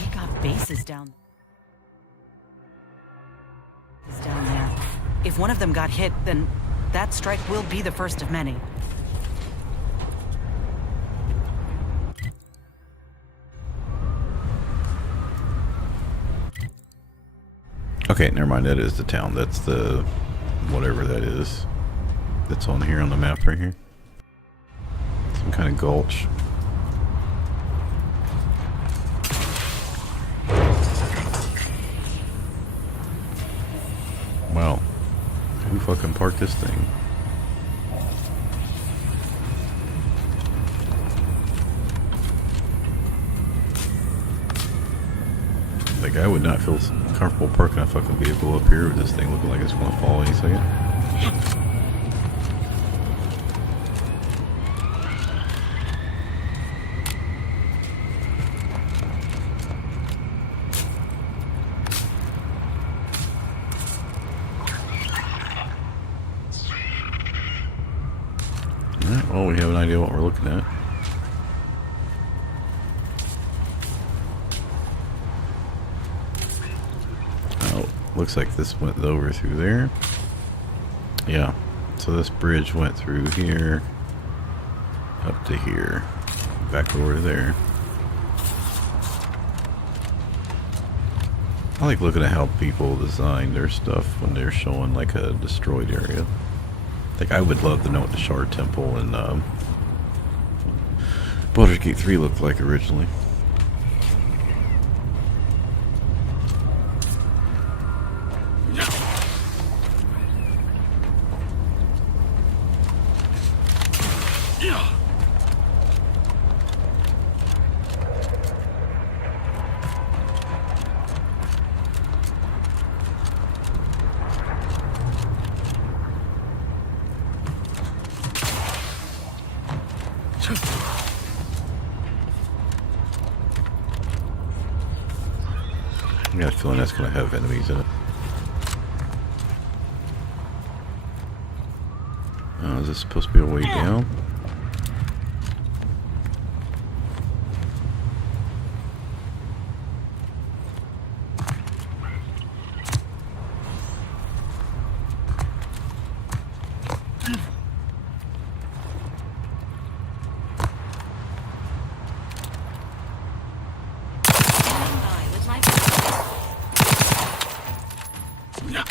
We got bases down there. If one of them got hit, then that strike will be the first of many. Okay, never mind. That is the town. That's the whatever that is. That's on here on the map right here. Some kind of gulch. Wow. Who fucking parked this thing? Like, I would not feel comfortable parking a fucking vehicle up here with this thing looking like it's gonna fall any second. Alright, well, we have an idea what we're looking at. Oh, looks like this went over through there. Yeah, so this bridge went through here, up to here, back over to there. I like looking at how people design their stuff when they're showing like a destroyed area. Like, I would love to know what the Shard Temple and Baldur's Gate 3 looked like originally. I got a feeling that's going to have enemies in it. Is this supposed to be a way down?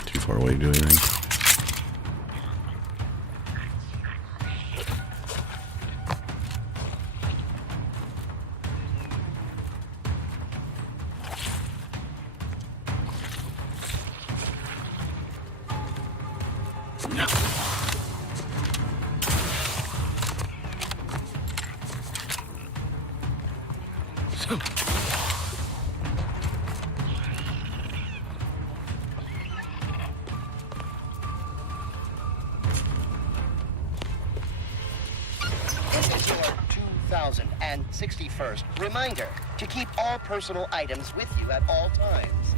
Too far away to do anything. And 61st, reminder to keep all personal items with you at all times.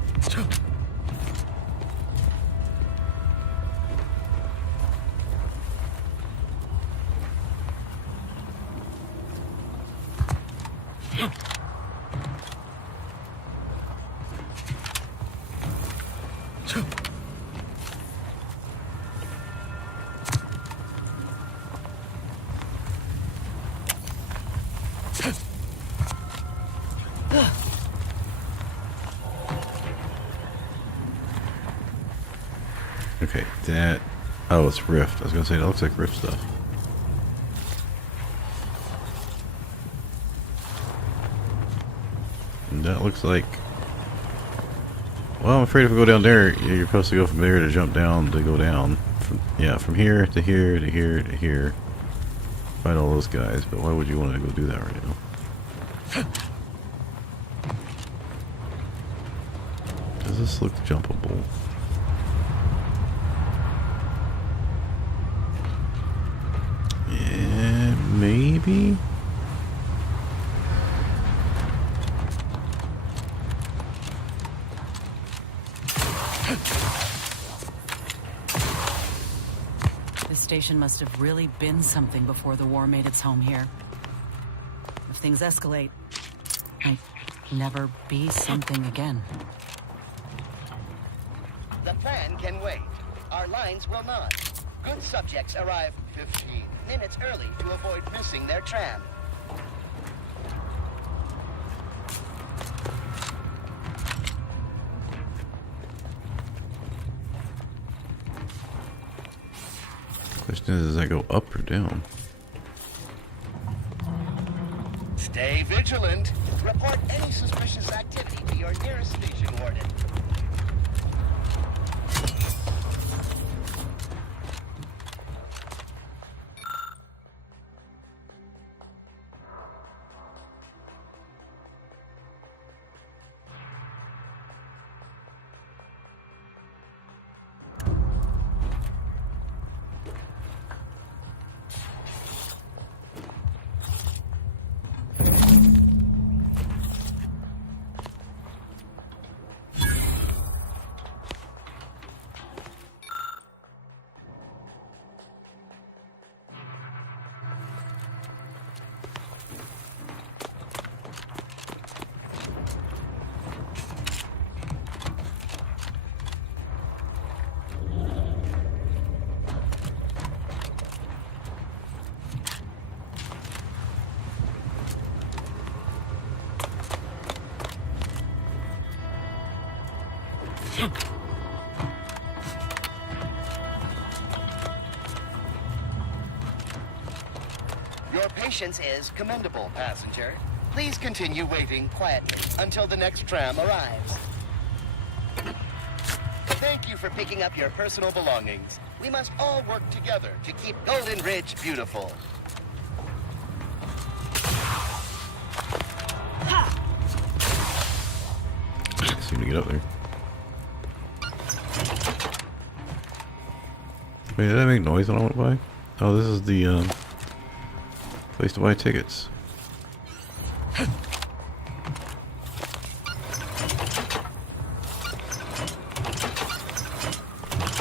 Okay, that... Oh, it's Rift. I was gonna say, that looks like Rift stuff. And that looks like... Well, I'm afraid if we go down there, you're supposed to go from there to jump down to go down. From here to here to here to here. Fight all those guys, but why would you want to go do that right now? Does this look jumpable? Yeah, maybe? This station must have really been something before the war made its home here. If things escalate, might never be something again. The plan can wait. Our lines will not. Good subjects arrive 15 minutes early to avoid missing their tram. Question is, does that go up or down? Stay vigilant. Report any suspicious activity to your nearest station warden. Your patience is commendable, passenger. Please continue waiting quietly until the next tram arrives. Thank you for picking up your personal belongings. We must all work together to keep Golden Ridge beautiful. Seem to get up there. Wait, did that make noise when I went by? Oh, this is the place to buy tickets.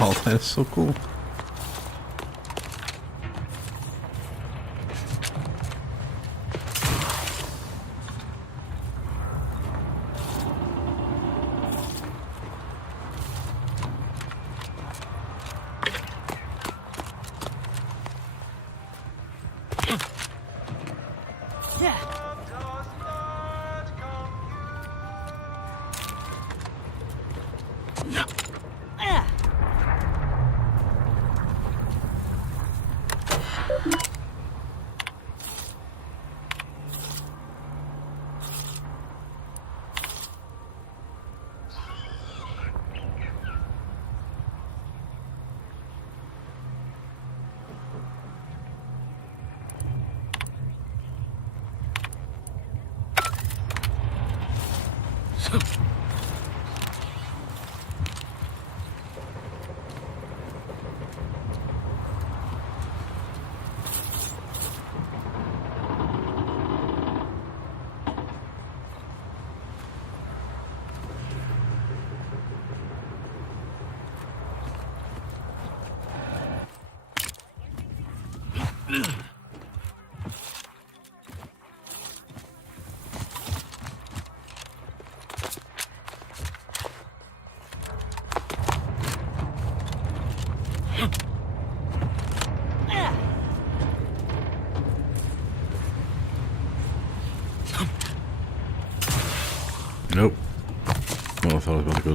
Oh, that is so cool.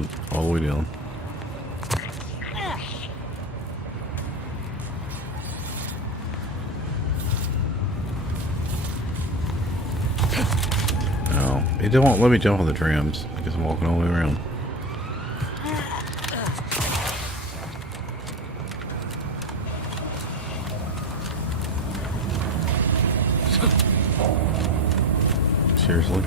go all the way down. No, it won't let me jump on the trams. I guess I'm walking all the way around. Seriously?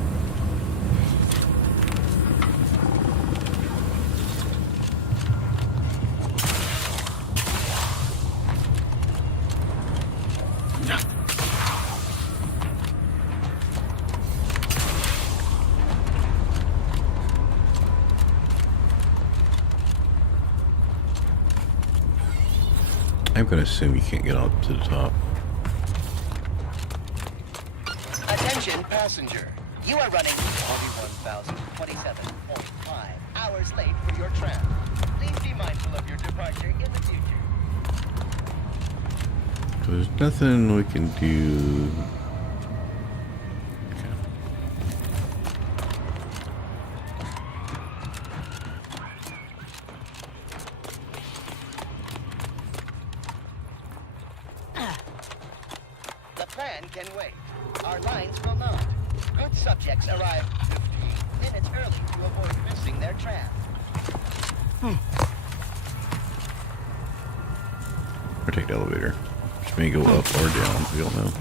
I'm gonna assume you can't get up to the top. Attention passenger. You are running 41,027.5 hours late for your tram. Please be mindful of your departure in the future. So there's nothing we can do. The plan can wait. Our lines will not. Good subjects arrive 15 minutes early to avoid missing their tram. Or take the elevator. Which may go up or down, we don't know.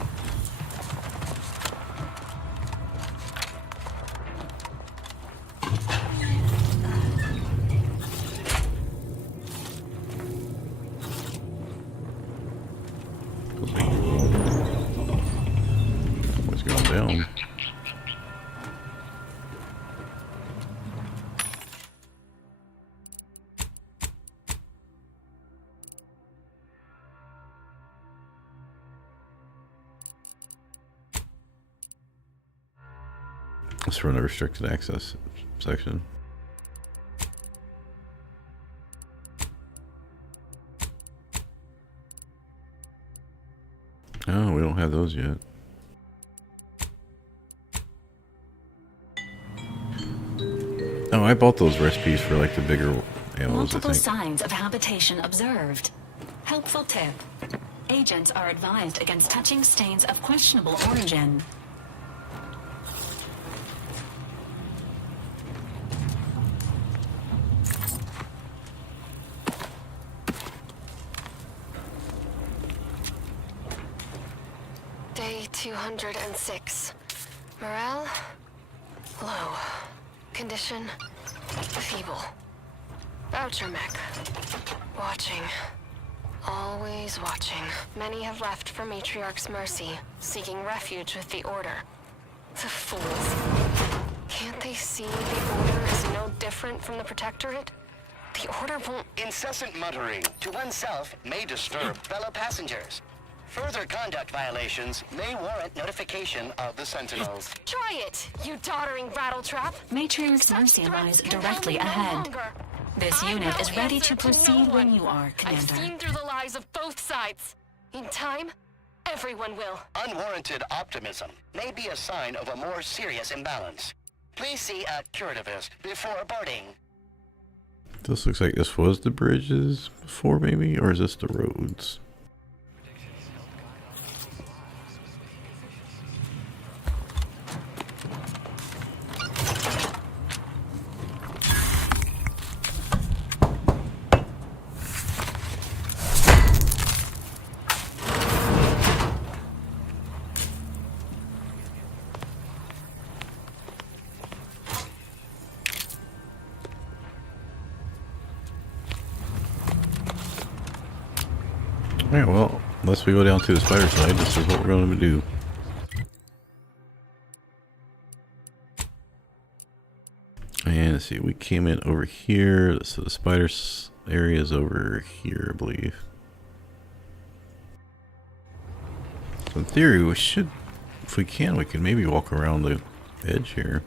What's going down? Let's run a restricted access section. Oh, we don't have those yet. Oh, I bought those recipes for like the bigger animals, Multiple I think. signs of habitation observed. Helpful tip. Agents are advised against touching stains of questionable origin. Day 206. Morale? Low. Condition? Feeble. Voucher mech. Watching. Always watching. Many have left for Matriarch's mercy, seeking refuge with the Order. The fools. Can't they see the Order is no different from the Protectorate? The Order won't... Incessant muttering to oneself may disturb fellow passengers. Further conduct violations may warrant notification of the Sentinels. Try it, you doddering rattletrap! Matriarch's mercy lies directly ahead. This unit is ready to proceed when you are, I've Commander. seen through the lies of both sides. In time, everyone will. Unwarranted optimism may be a sign of a more serious imbalance. Please see a curativist before boarding. This looks like this was the bridges before, maybe? Or is this the roads? Alright, well, unless we go down to the spider side, this is what we're going to do. And let's see, we came in over here, so the spider area is over here, I believe. So in theory, we should, if we can maybe walk around the edge here.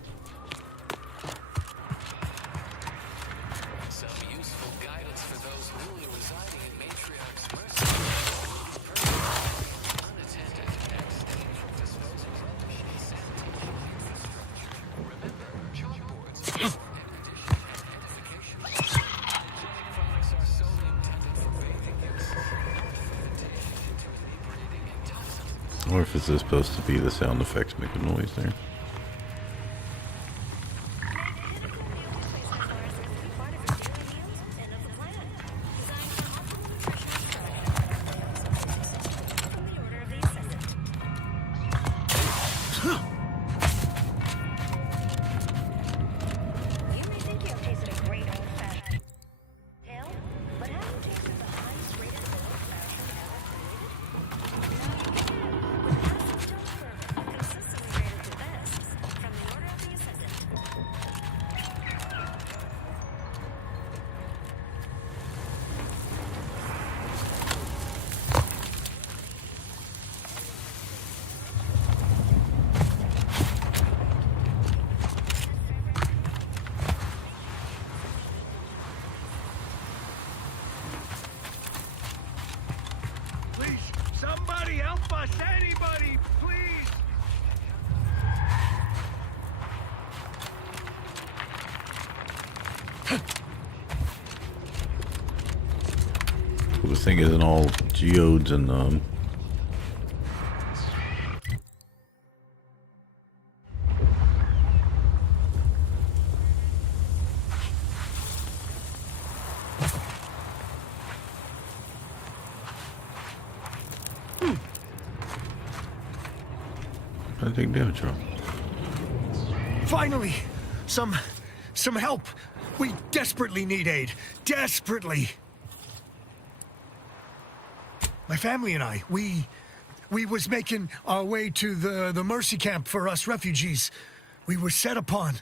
Or if this is supposed to be the sound effects making noise there. Please, somebody help us! Anybody, please! Well, this thing isn't all geodes and I take damage from. Finally! Some help! We desperately need aid. Desperately! My family and I, we was making our way to the Mercy camp for us refugees. We were set upon.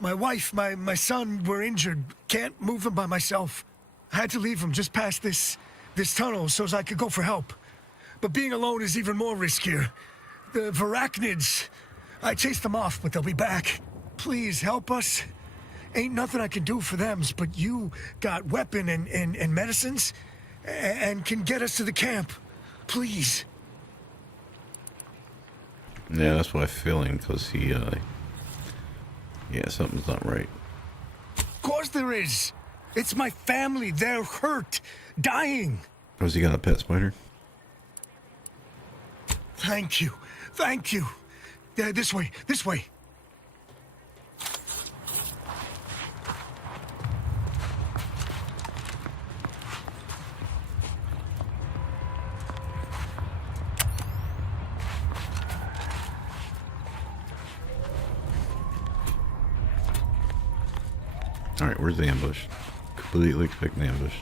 My wife, my son were injured. Can't move them by myself. I had to leave them just past this tunnel so as I could go for help. But being alone is even more riskier. The Varachnids, I chased them off, but they'll be back. Please help us. Ain't nothing I can do for them, but you got weapon and medicines and can get us to the camp. Please. Yeah, that's what I'm feeling, because he, yeah, something's not right. Of course there is. It's my family. They're hurt, dying. Has he got a pet spider? Thank you. Thank you. This way. This way. Alright, where's the ambush? Completely expecting the ambush.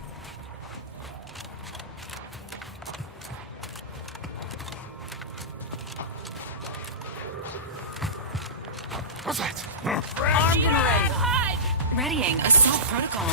What's that? Armed and ready. Readying assault protocol.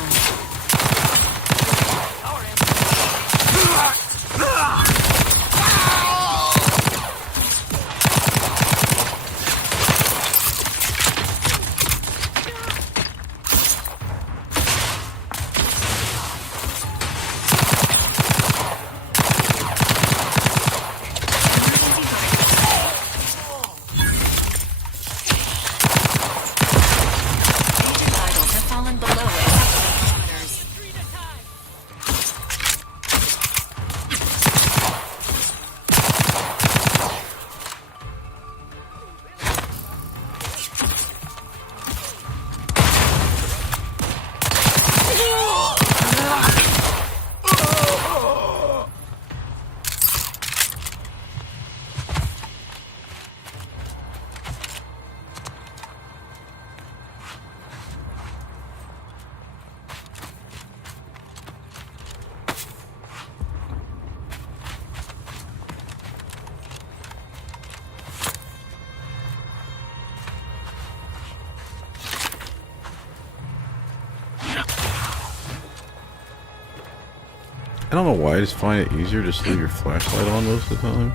I don't know why, I just find it easier just to leave your flashlight on most of the time.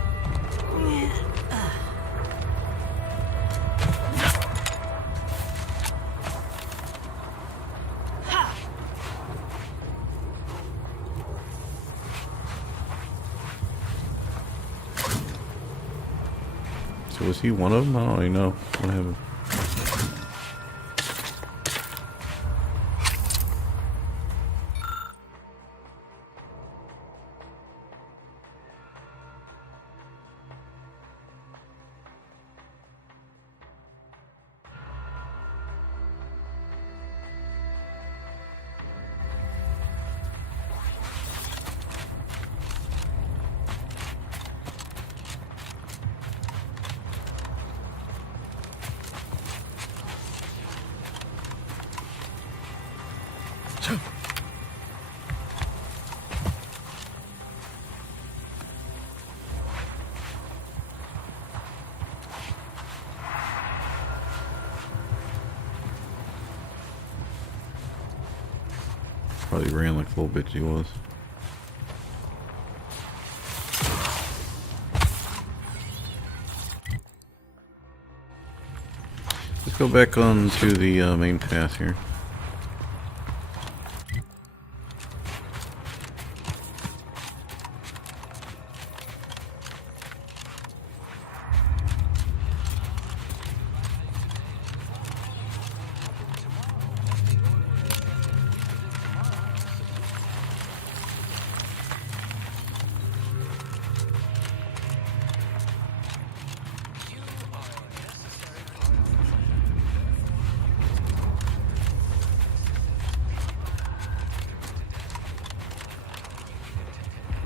So was he one of them? I don't really know what happened. Probably ran like the little bitch he was. Let's go back on to the main path here.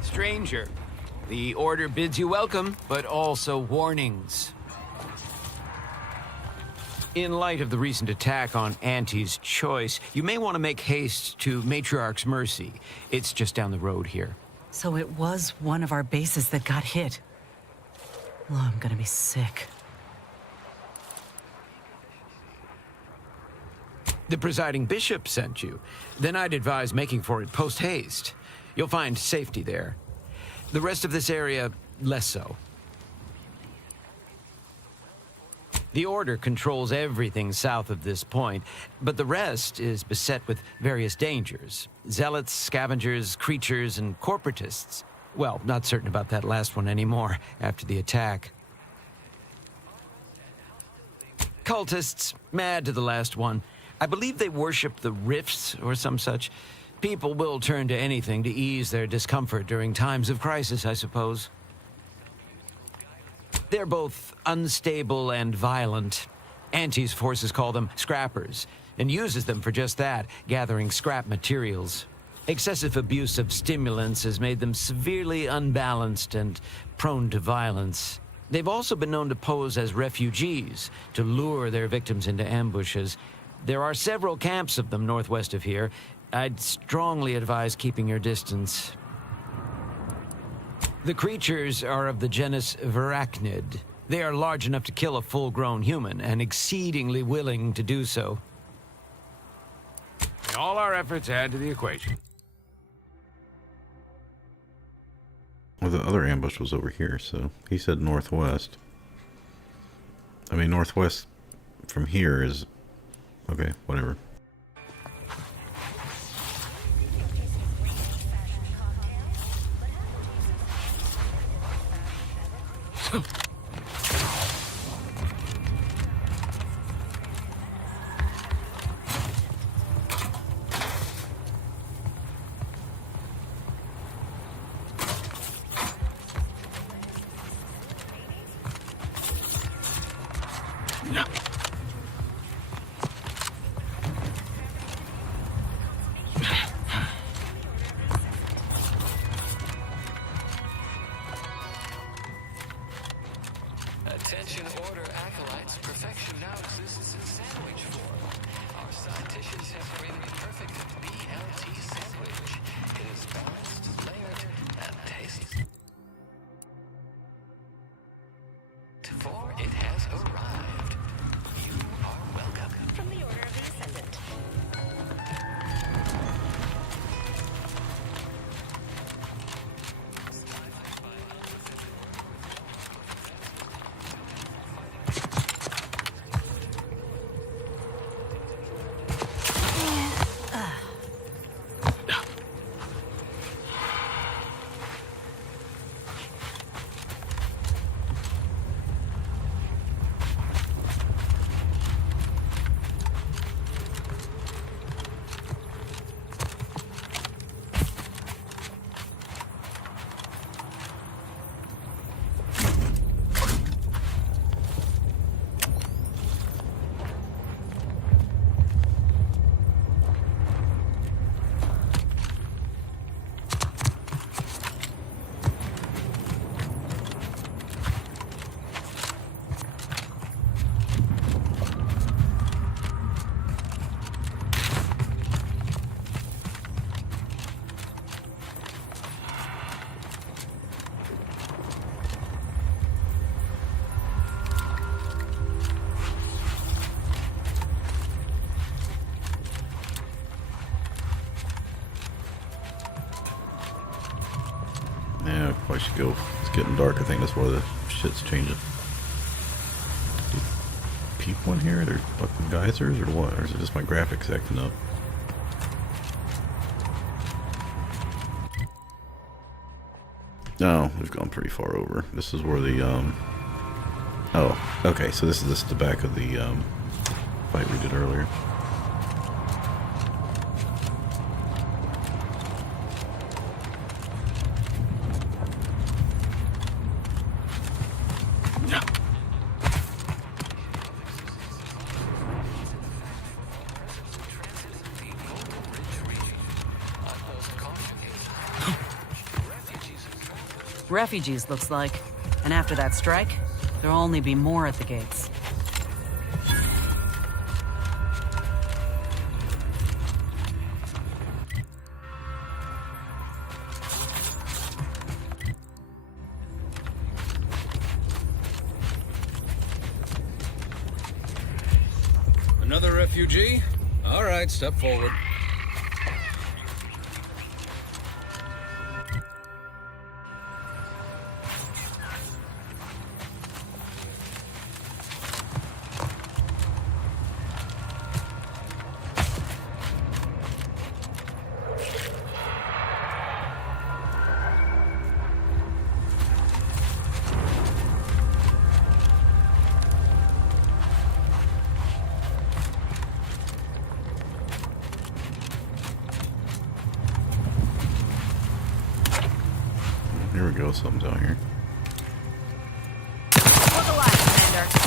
Stranger, the order bids you welcome, but also warnings. In light of the recent attack on Auntie's Choice, you may want to make haste to Matriarch's Mercy. It's just down the road here. So it was one of our bases that got hit. Oh, I'm gonna be sick. The presiding bishop sent you. Then I'd advise making for it post-haste. You'll find safety there. The rest of this area, less so. The Order controls everything south of this point, but the rest is beset with various dangers. Zealots, scavengers, creatures, and corporatists. Well, not certain about that last one anymore, after the attack. Cultists, mad to the last one. I believe they worship the rifts or some such. People will turn to anything to ease their discomfort during times of crisis, I suppose. They're both unstable and violent. Auntie's forces call them scrappers, and uses them for just that, gathering scrap materials. Excessive abuse of stimulants has made them severely unbalanced and prone to violence. They've also been known to pose as refugees, to lure their victims into ambushes. There are several camps of them northwest of here. I'd strongly advise keeping your distance. The creatures are of the genus Varachnid. They are large enough to kill a full-grown human, and exceedingly willing to do so. All our efforts add to the equation. Well, the other ambush was over here, so he said northwest. I mean, northwest from here is... okay, whatever. Attention Order acolytes, perfection now exists in sandwich form. Our scientists have created the perfect BLT sandwich. It is balanced, layered, and tasty. For it has arrived. You are welcome. From the Order of the Ascendant. Probably should go. It's getting dark. I think that's why the shit's changing. People in here? They're fucking geysers or what? Or is it just my graphics acting up? No, we've gone pretty far over. This is where the oh, okay, so this is the back of the fight we did earlier. Refugees, looks like. And after that strike, there'll only be more at the gates. Another refugee? All right, step forward. Here we go, something's out here. For the light, Commander.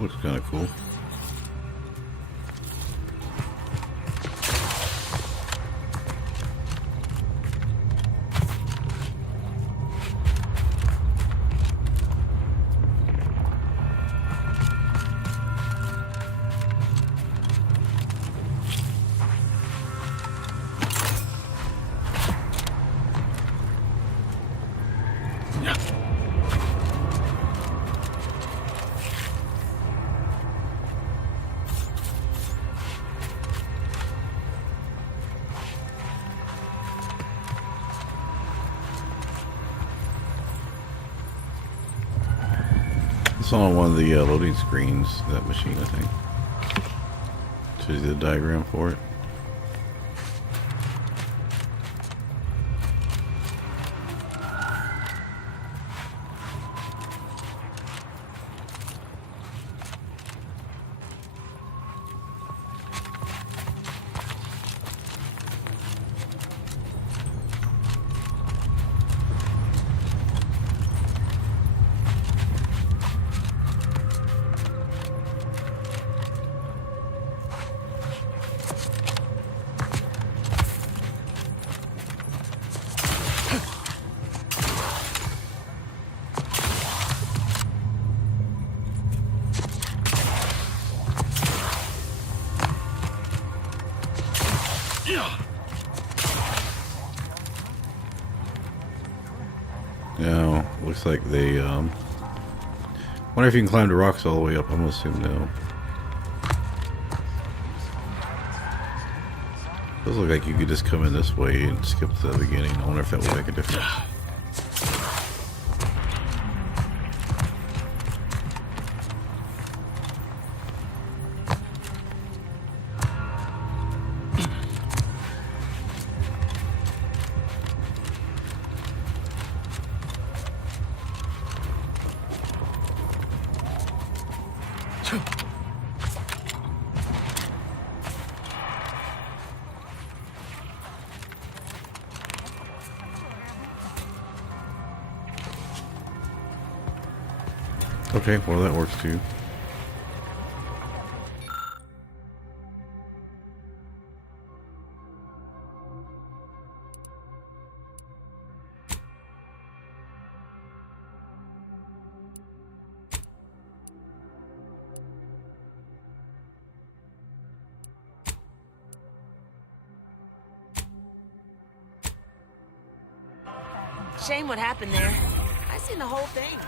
Looks kind of cool. It's on one of the loading screens, that machine, I think. Shows you the diagram for it. Yeah, looks like they, wonder if you can climb the rocks all the way up. I'm gonna assume no. Does look like you could just come in this way and skip to the beginning. I wonder if that would make a difference. Okay, well that works too. Shame what happened there. I seen the whole thing.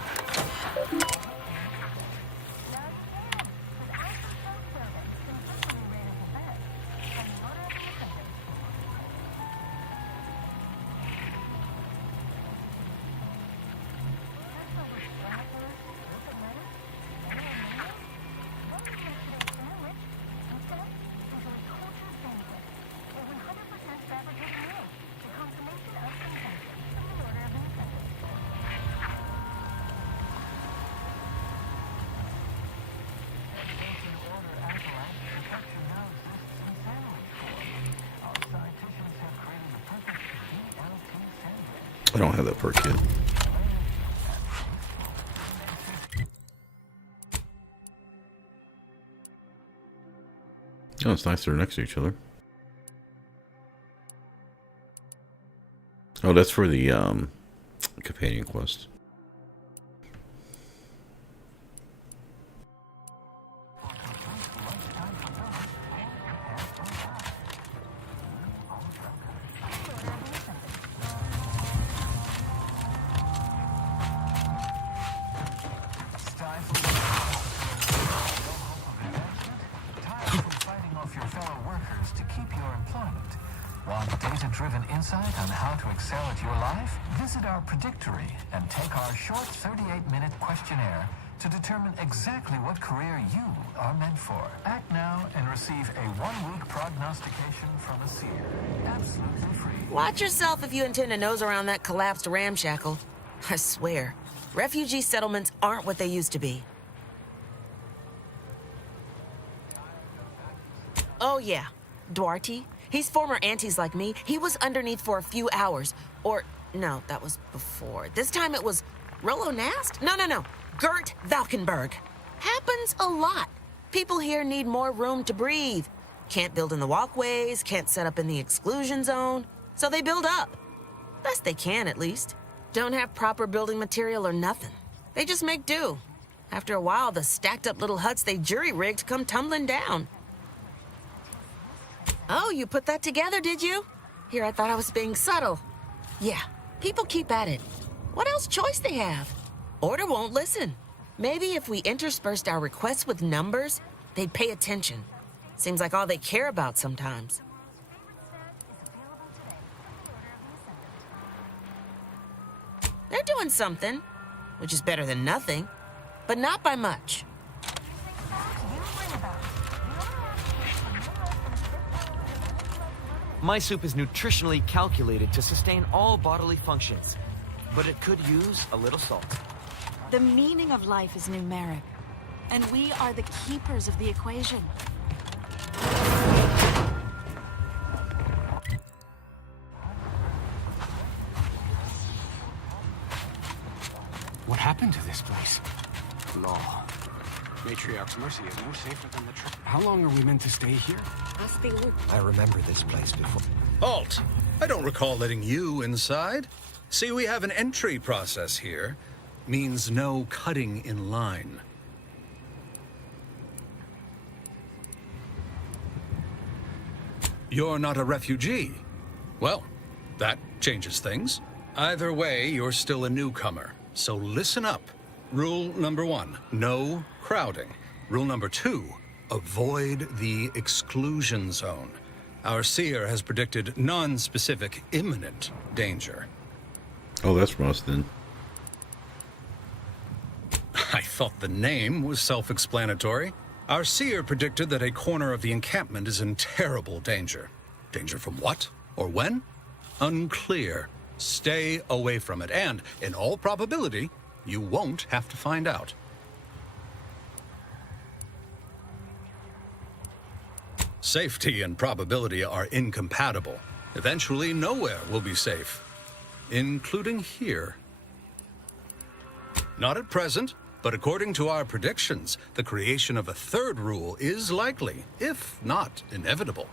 I don't have that perk yet. Oh, it's nice they're next to each other. Oh, that's for the companion quest. Want data-driven insight on how to excel at your life? Visit our predictory and take our short 38-minute questionnaire to determine exactly what career you are meant for. Act now and receive a 1-week prognostication from a seer. Absolutely free. Watch yourself if you intend to nose around that collapsed ramshackle. I swear, refugee settlements aren't what they used to be. Oh yeah, Duarte. He's former aunties like me. He was underneath for a few hours. Or, no, that was before. This time it was Rollo Nast? No. Gert Valkenberg. Happens a lot. People here need more room to breathe. Can't build in the walkways, can't set up in the exclusion zone. So they build up. Best they can, at least. Don't have proper building material or nothing. They just make do. After a while, the stacked up little huts they jury-rigged come tumbling down. Oh, you put that together, did you? Here, I thought I was being subtle. Yeah, people keep at it. What else choice they have? Order won't listen. Maybe if we interspersed our requests with numbers, they'd pay attention. Seems like all they care about sometimes. They're doing something, which is better than nothing, but not by much. My soup is nutritionally calculated to sustain all bodily functions, but it could use a little salt. The meaning of life is numeric, and we are the keepers of the equation. What happened to this place? Law. Matriarch's Mercy is no safer than the trip. How long are we meant to stay here? I remember this place before. Halt! I don't recall letting you inside. See, we have an entry process here. Means no cutting in line. You're not a refugee. Well, that changes things. Either way, you're still a newcomer. So listen up. Rule number 1, no crowding. Rule number 2, avoid the exclusion zone. Our seer has predicted non-specific imminent danger. Oh, that's from us then. I thought the name was self-explanatory. Our seer predicted that a corner of the encampment is in terrible danger. Danger from what? Or when? Unclear. Stay away from it, and, in all probability, you won't have to find out. Safety and probability are incompatible. Eventually, nowhere will be safe, including here. Not at present, But according to our predictions, the creation of a third rule is likely, if not inevitable.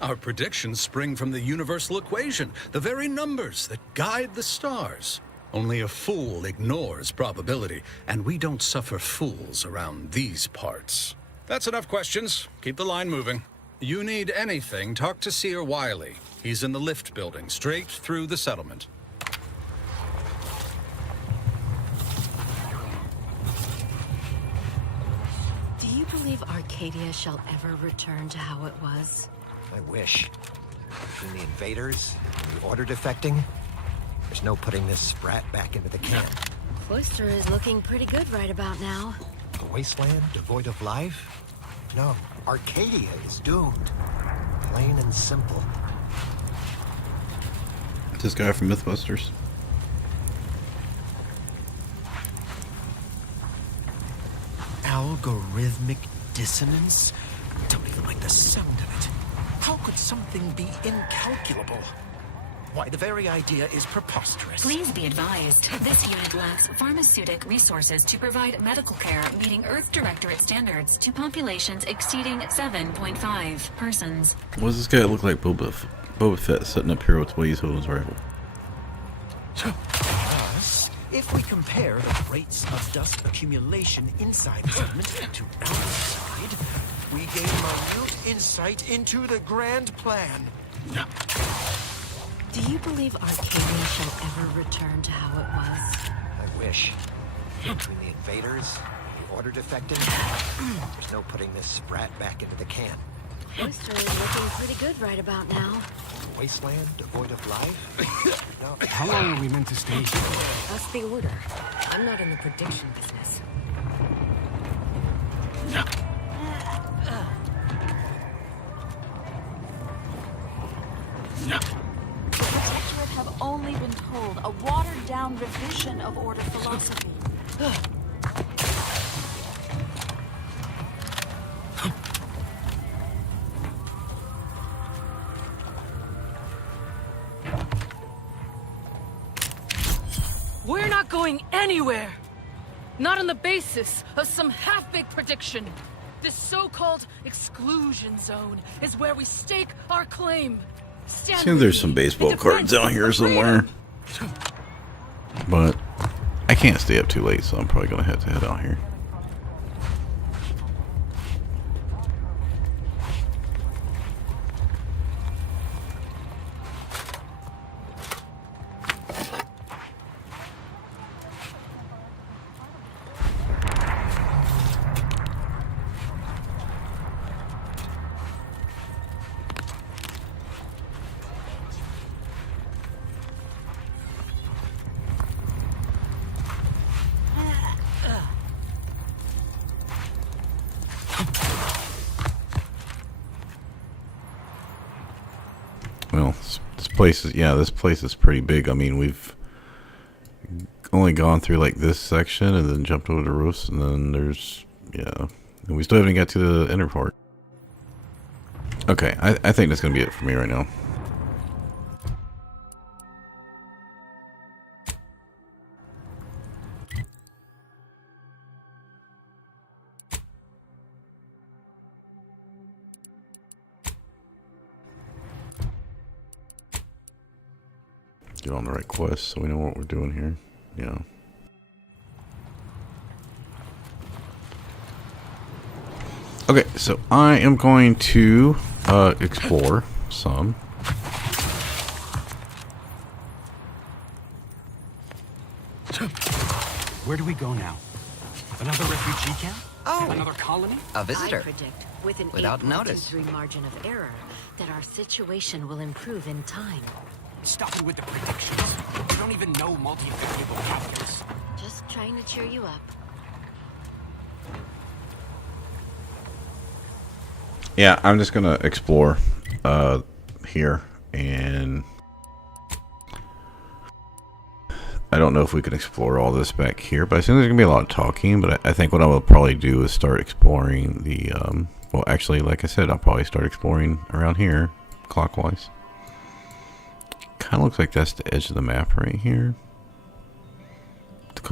Our predictions spring from the universal equation, the very numbers that guide the stars. Only a fool ignores probability, and we don't suffer fools around these parts. That's enough questions. Keep the line moving. You need anything, talk to Seer Wiley. He's in the lift building, straight through the settlement. Do you believe Arcadia shall ever return to how it was? I wish. Between the invaders and the order defecting, there's no putting this sprat back into the camp. Cloister is looking pretty good right about now. A wasteland devoid of life? No, Arcadia is doomed. Plain and simple. This guy from Mythbusters. Algorithmic dissonance? Don't even like the sound of it. How could something be incalculable? Why, the very idea is preposterous. Please be advised, this unit lacks pharmaceutic resources to provide medical care meeting Earth Directorate standards to populations exceeding 7.5 persons. What does this guy look like? Boba Fett sitting up here with Blaze holding his rifle. Thus, if we compare the rates of dust accumulation inside the settlement to outside, we gain minute insight into the grand plan. Do you believe Arcadia shall ever return to how it was? I wish. Between the invaders, the order defecting, there's no putting this sprat back into the can. Cloister is looking pretty good right about now. A wasteland devoid of life? No. How long are we meant to stay here? That's the order. I'm not in the prediction business. The Protectorate have only been told a watered-down revision of Order philosophy. We're not going anywhere! Not on the basis of some half-baked prediction. This so-called exclusion zone is where we stake our claim. Seems there's some baseball cards down here somewhere. But I can't stay up too late, so I'm probably going to have to head out here. Well, this place is pretty big. I mean, we've only gone through like this section and then jumped over the roofs, and then there's, and we still haven't got to the inner part. Okay, I think that's gonna be it for me right now. Get on the right quest so we know what we're doing here. Yeah. Okay, so I am going to explore some. Where do we go now? Another refugee camp? Oh. Another colony? A visitor. I predict, with an Without notice. 8.23 margin of error, that our situation will improve in time. Stop it with the predictions. You don't even know multi-variable calculus. Just trying to cheer you up. Yeah, I'm just gonna explore here, and I don't know if we can explore all this back here, but I think there's gonna be a lot of talking. But I think what I will probably do is start exploring the well, actually, like I said, I'll probably start exploring around here clockwise. Kind of looks like that's the edge of the map right here.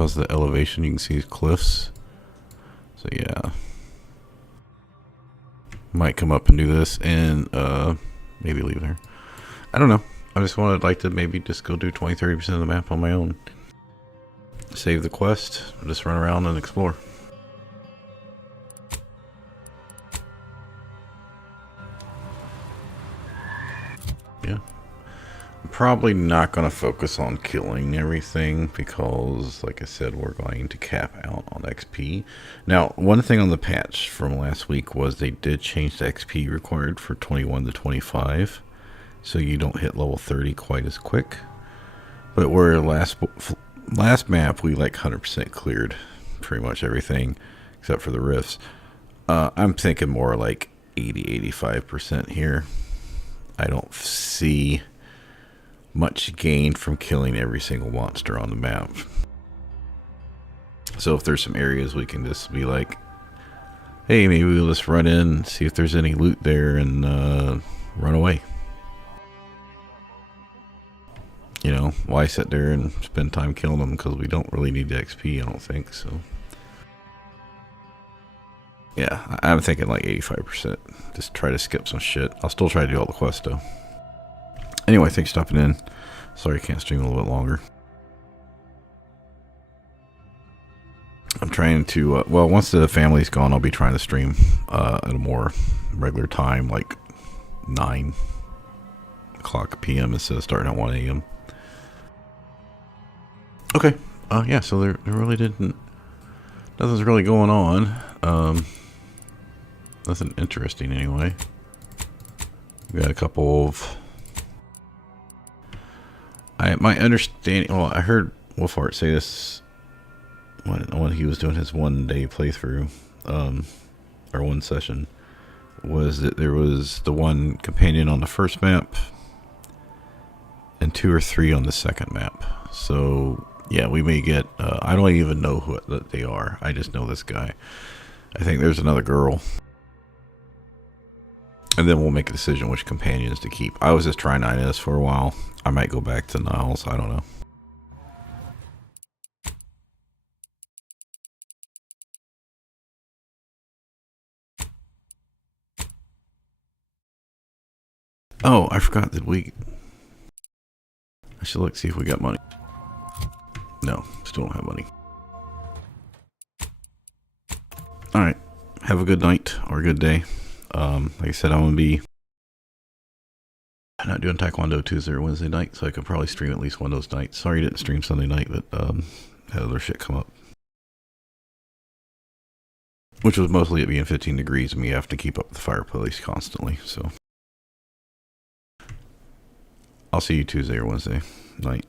because of the elevation. You can see cliffs. So yeah. Might come up and do this and maybe leave there. I don't know. I just wanted like to maybe just go do 20-30% of the map on my own. Save the quest, just run around and explore. Yeah. I'm probably not going to focus on killing everything because, like I said, we're going to cap out on XP. Now, one thing on the patch from last week was they did change the XP required for 21 to 25. So you don't hit level 30 quite as quick. But where last map we like 100% cleared pretty much everything except for the rifts. I'm thinking more like 80-85% here. I don't see much gain from killing every single monster on the map. So if there's some areas we can just be like, hey, maybe we'll just run in, see if there's any loot there, and run away. You know, why sit there and spend time killing them? Because we don't really need the XP, I don't think. So, yeah, I'm thinking like 85%. Just try to skip some shit. I'll still try to do all the quests, though. Anyway, thanks for stopping in. Sorry I can't stream a little bit longer. I'm trying to, well, once the family's gone, I'll be trying to stream at a more regular time, like 9 o'clock p.m. instead of starting at 1 a.m. Okay, yeah, so there really nothing's really going on. Nothing interesting anyway. We got a couple of, my understanding, well, I heard Wolfheart say this when he was doing his 1 day playthrough, or 1 session, was that there was the 1 companion on the first map and 2 or 3 on the second map. So yeah, we may get, I don't even know who they are. I just know this guy. I think there's another girl. And then we'll make a decision which companions to keep. I was just trying INS for a while. I might go back to Niles. I don't know. Oh, I forgot that I should look, see if we got money. No, still don't have money. Alright, have a good night or a good day. Like I said, I'm going to be not doing Taekwondo Tuesday or Wednesday night, so I could probably stream at least one of those nights. Sorry I didn't stream Sunday night, but had other shit come up. Which was mostly it being 15 degrees and me having to keep up with the fireplace constantly, so. I'll see you Tuesday or Wednesday night.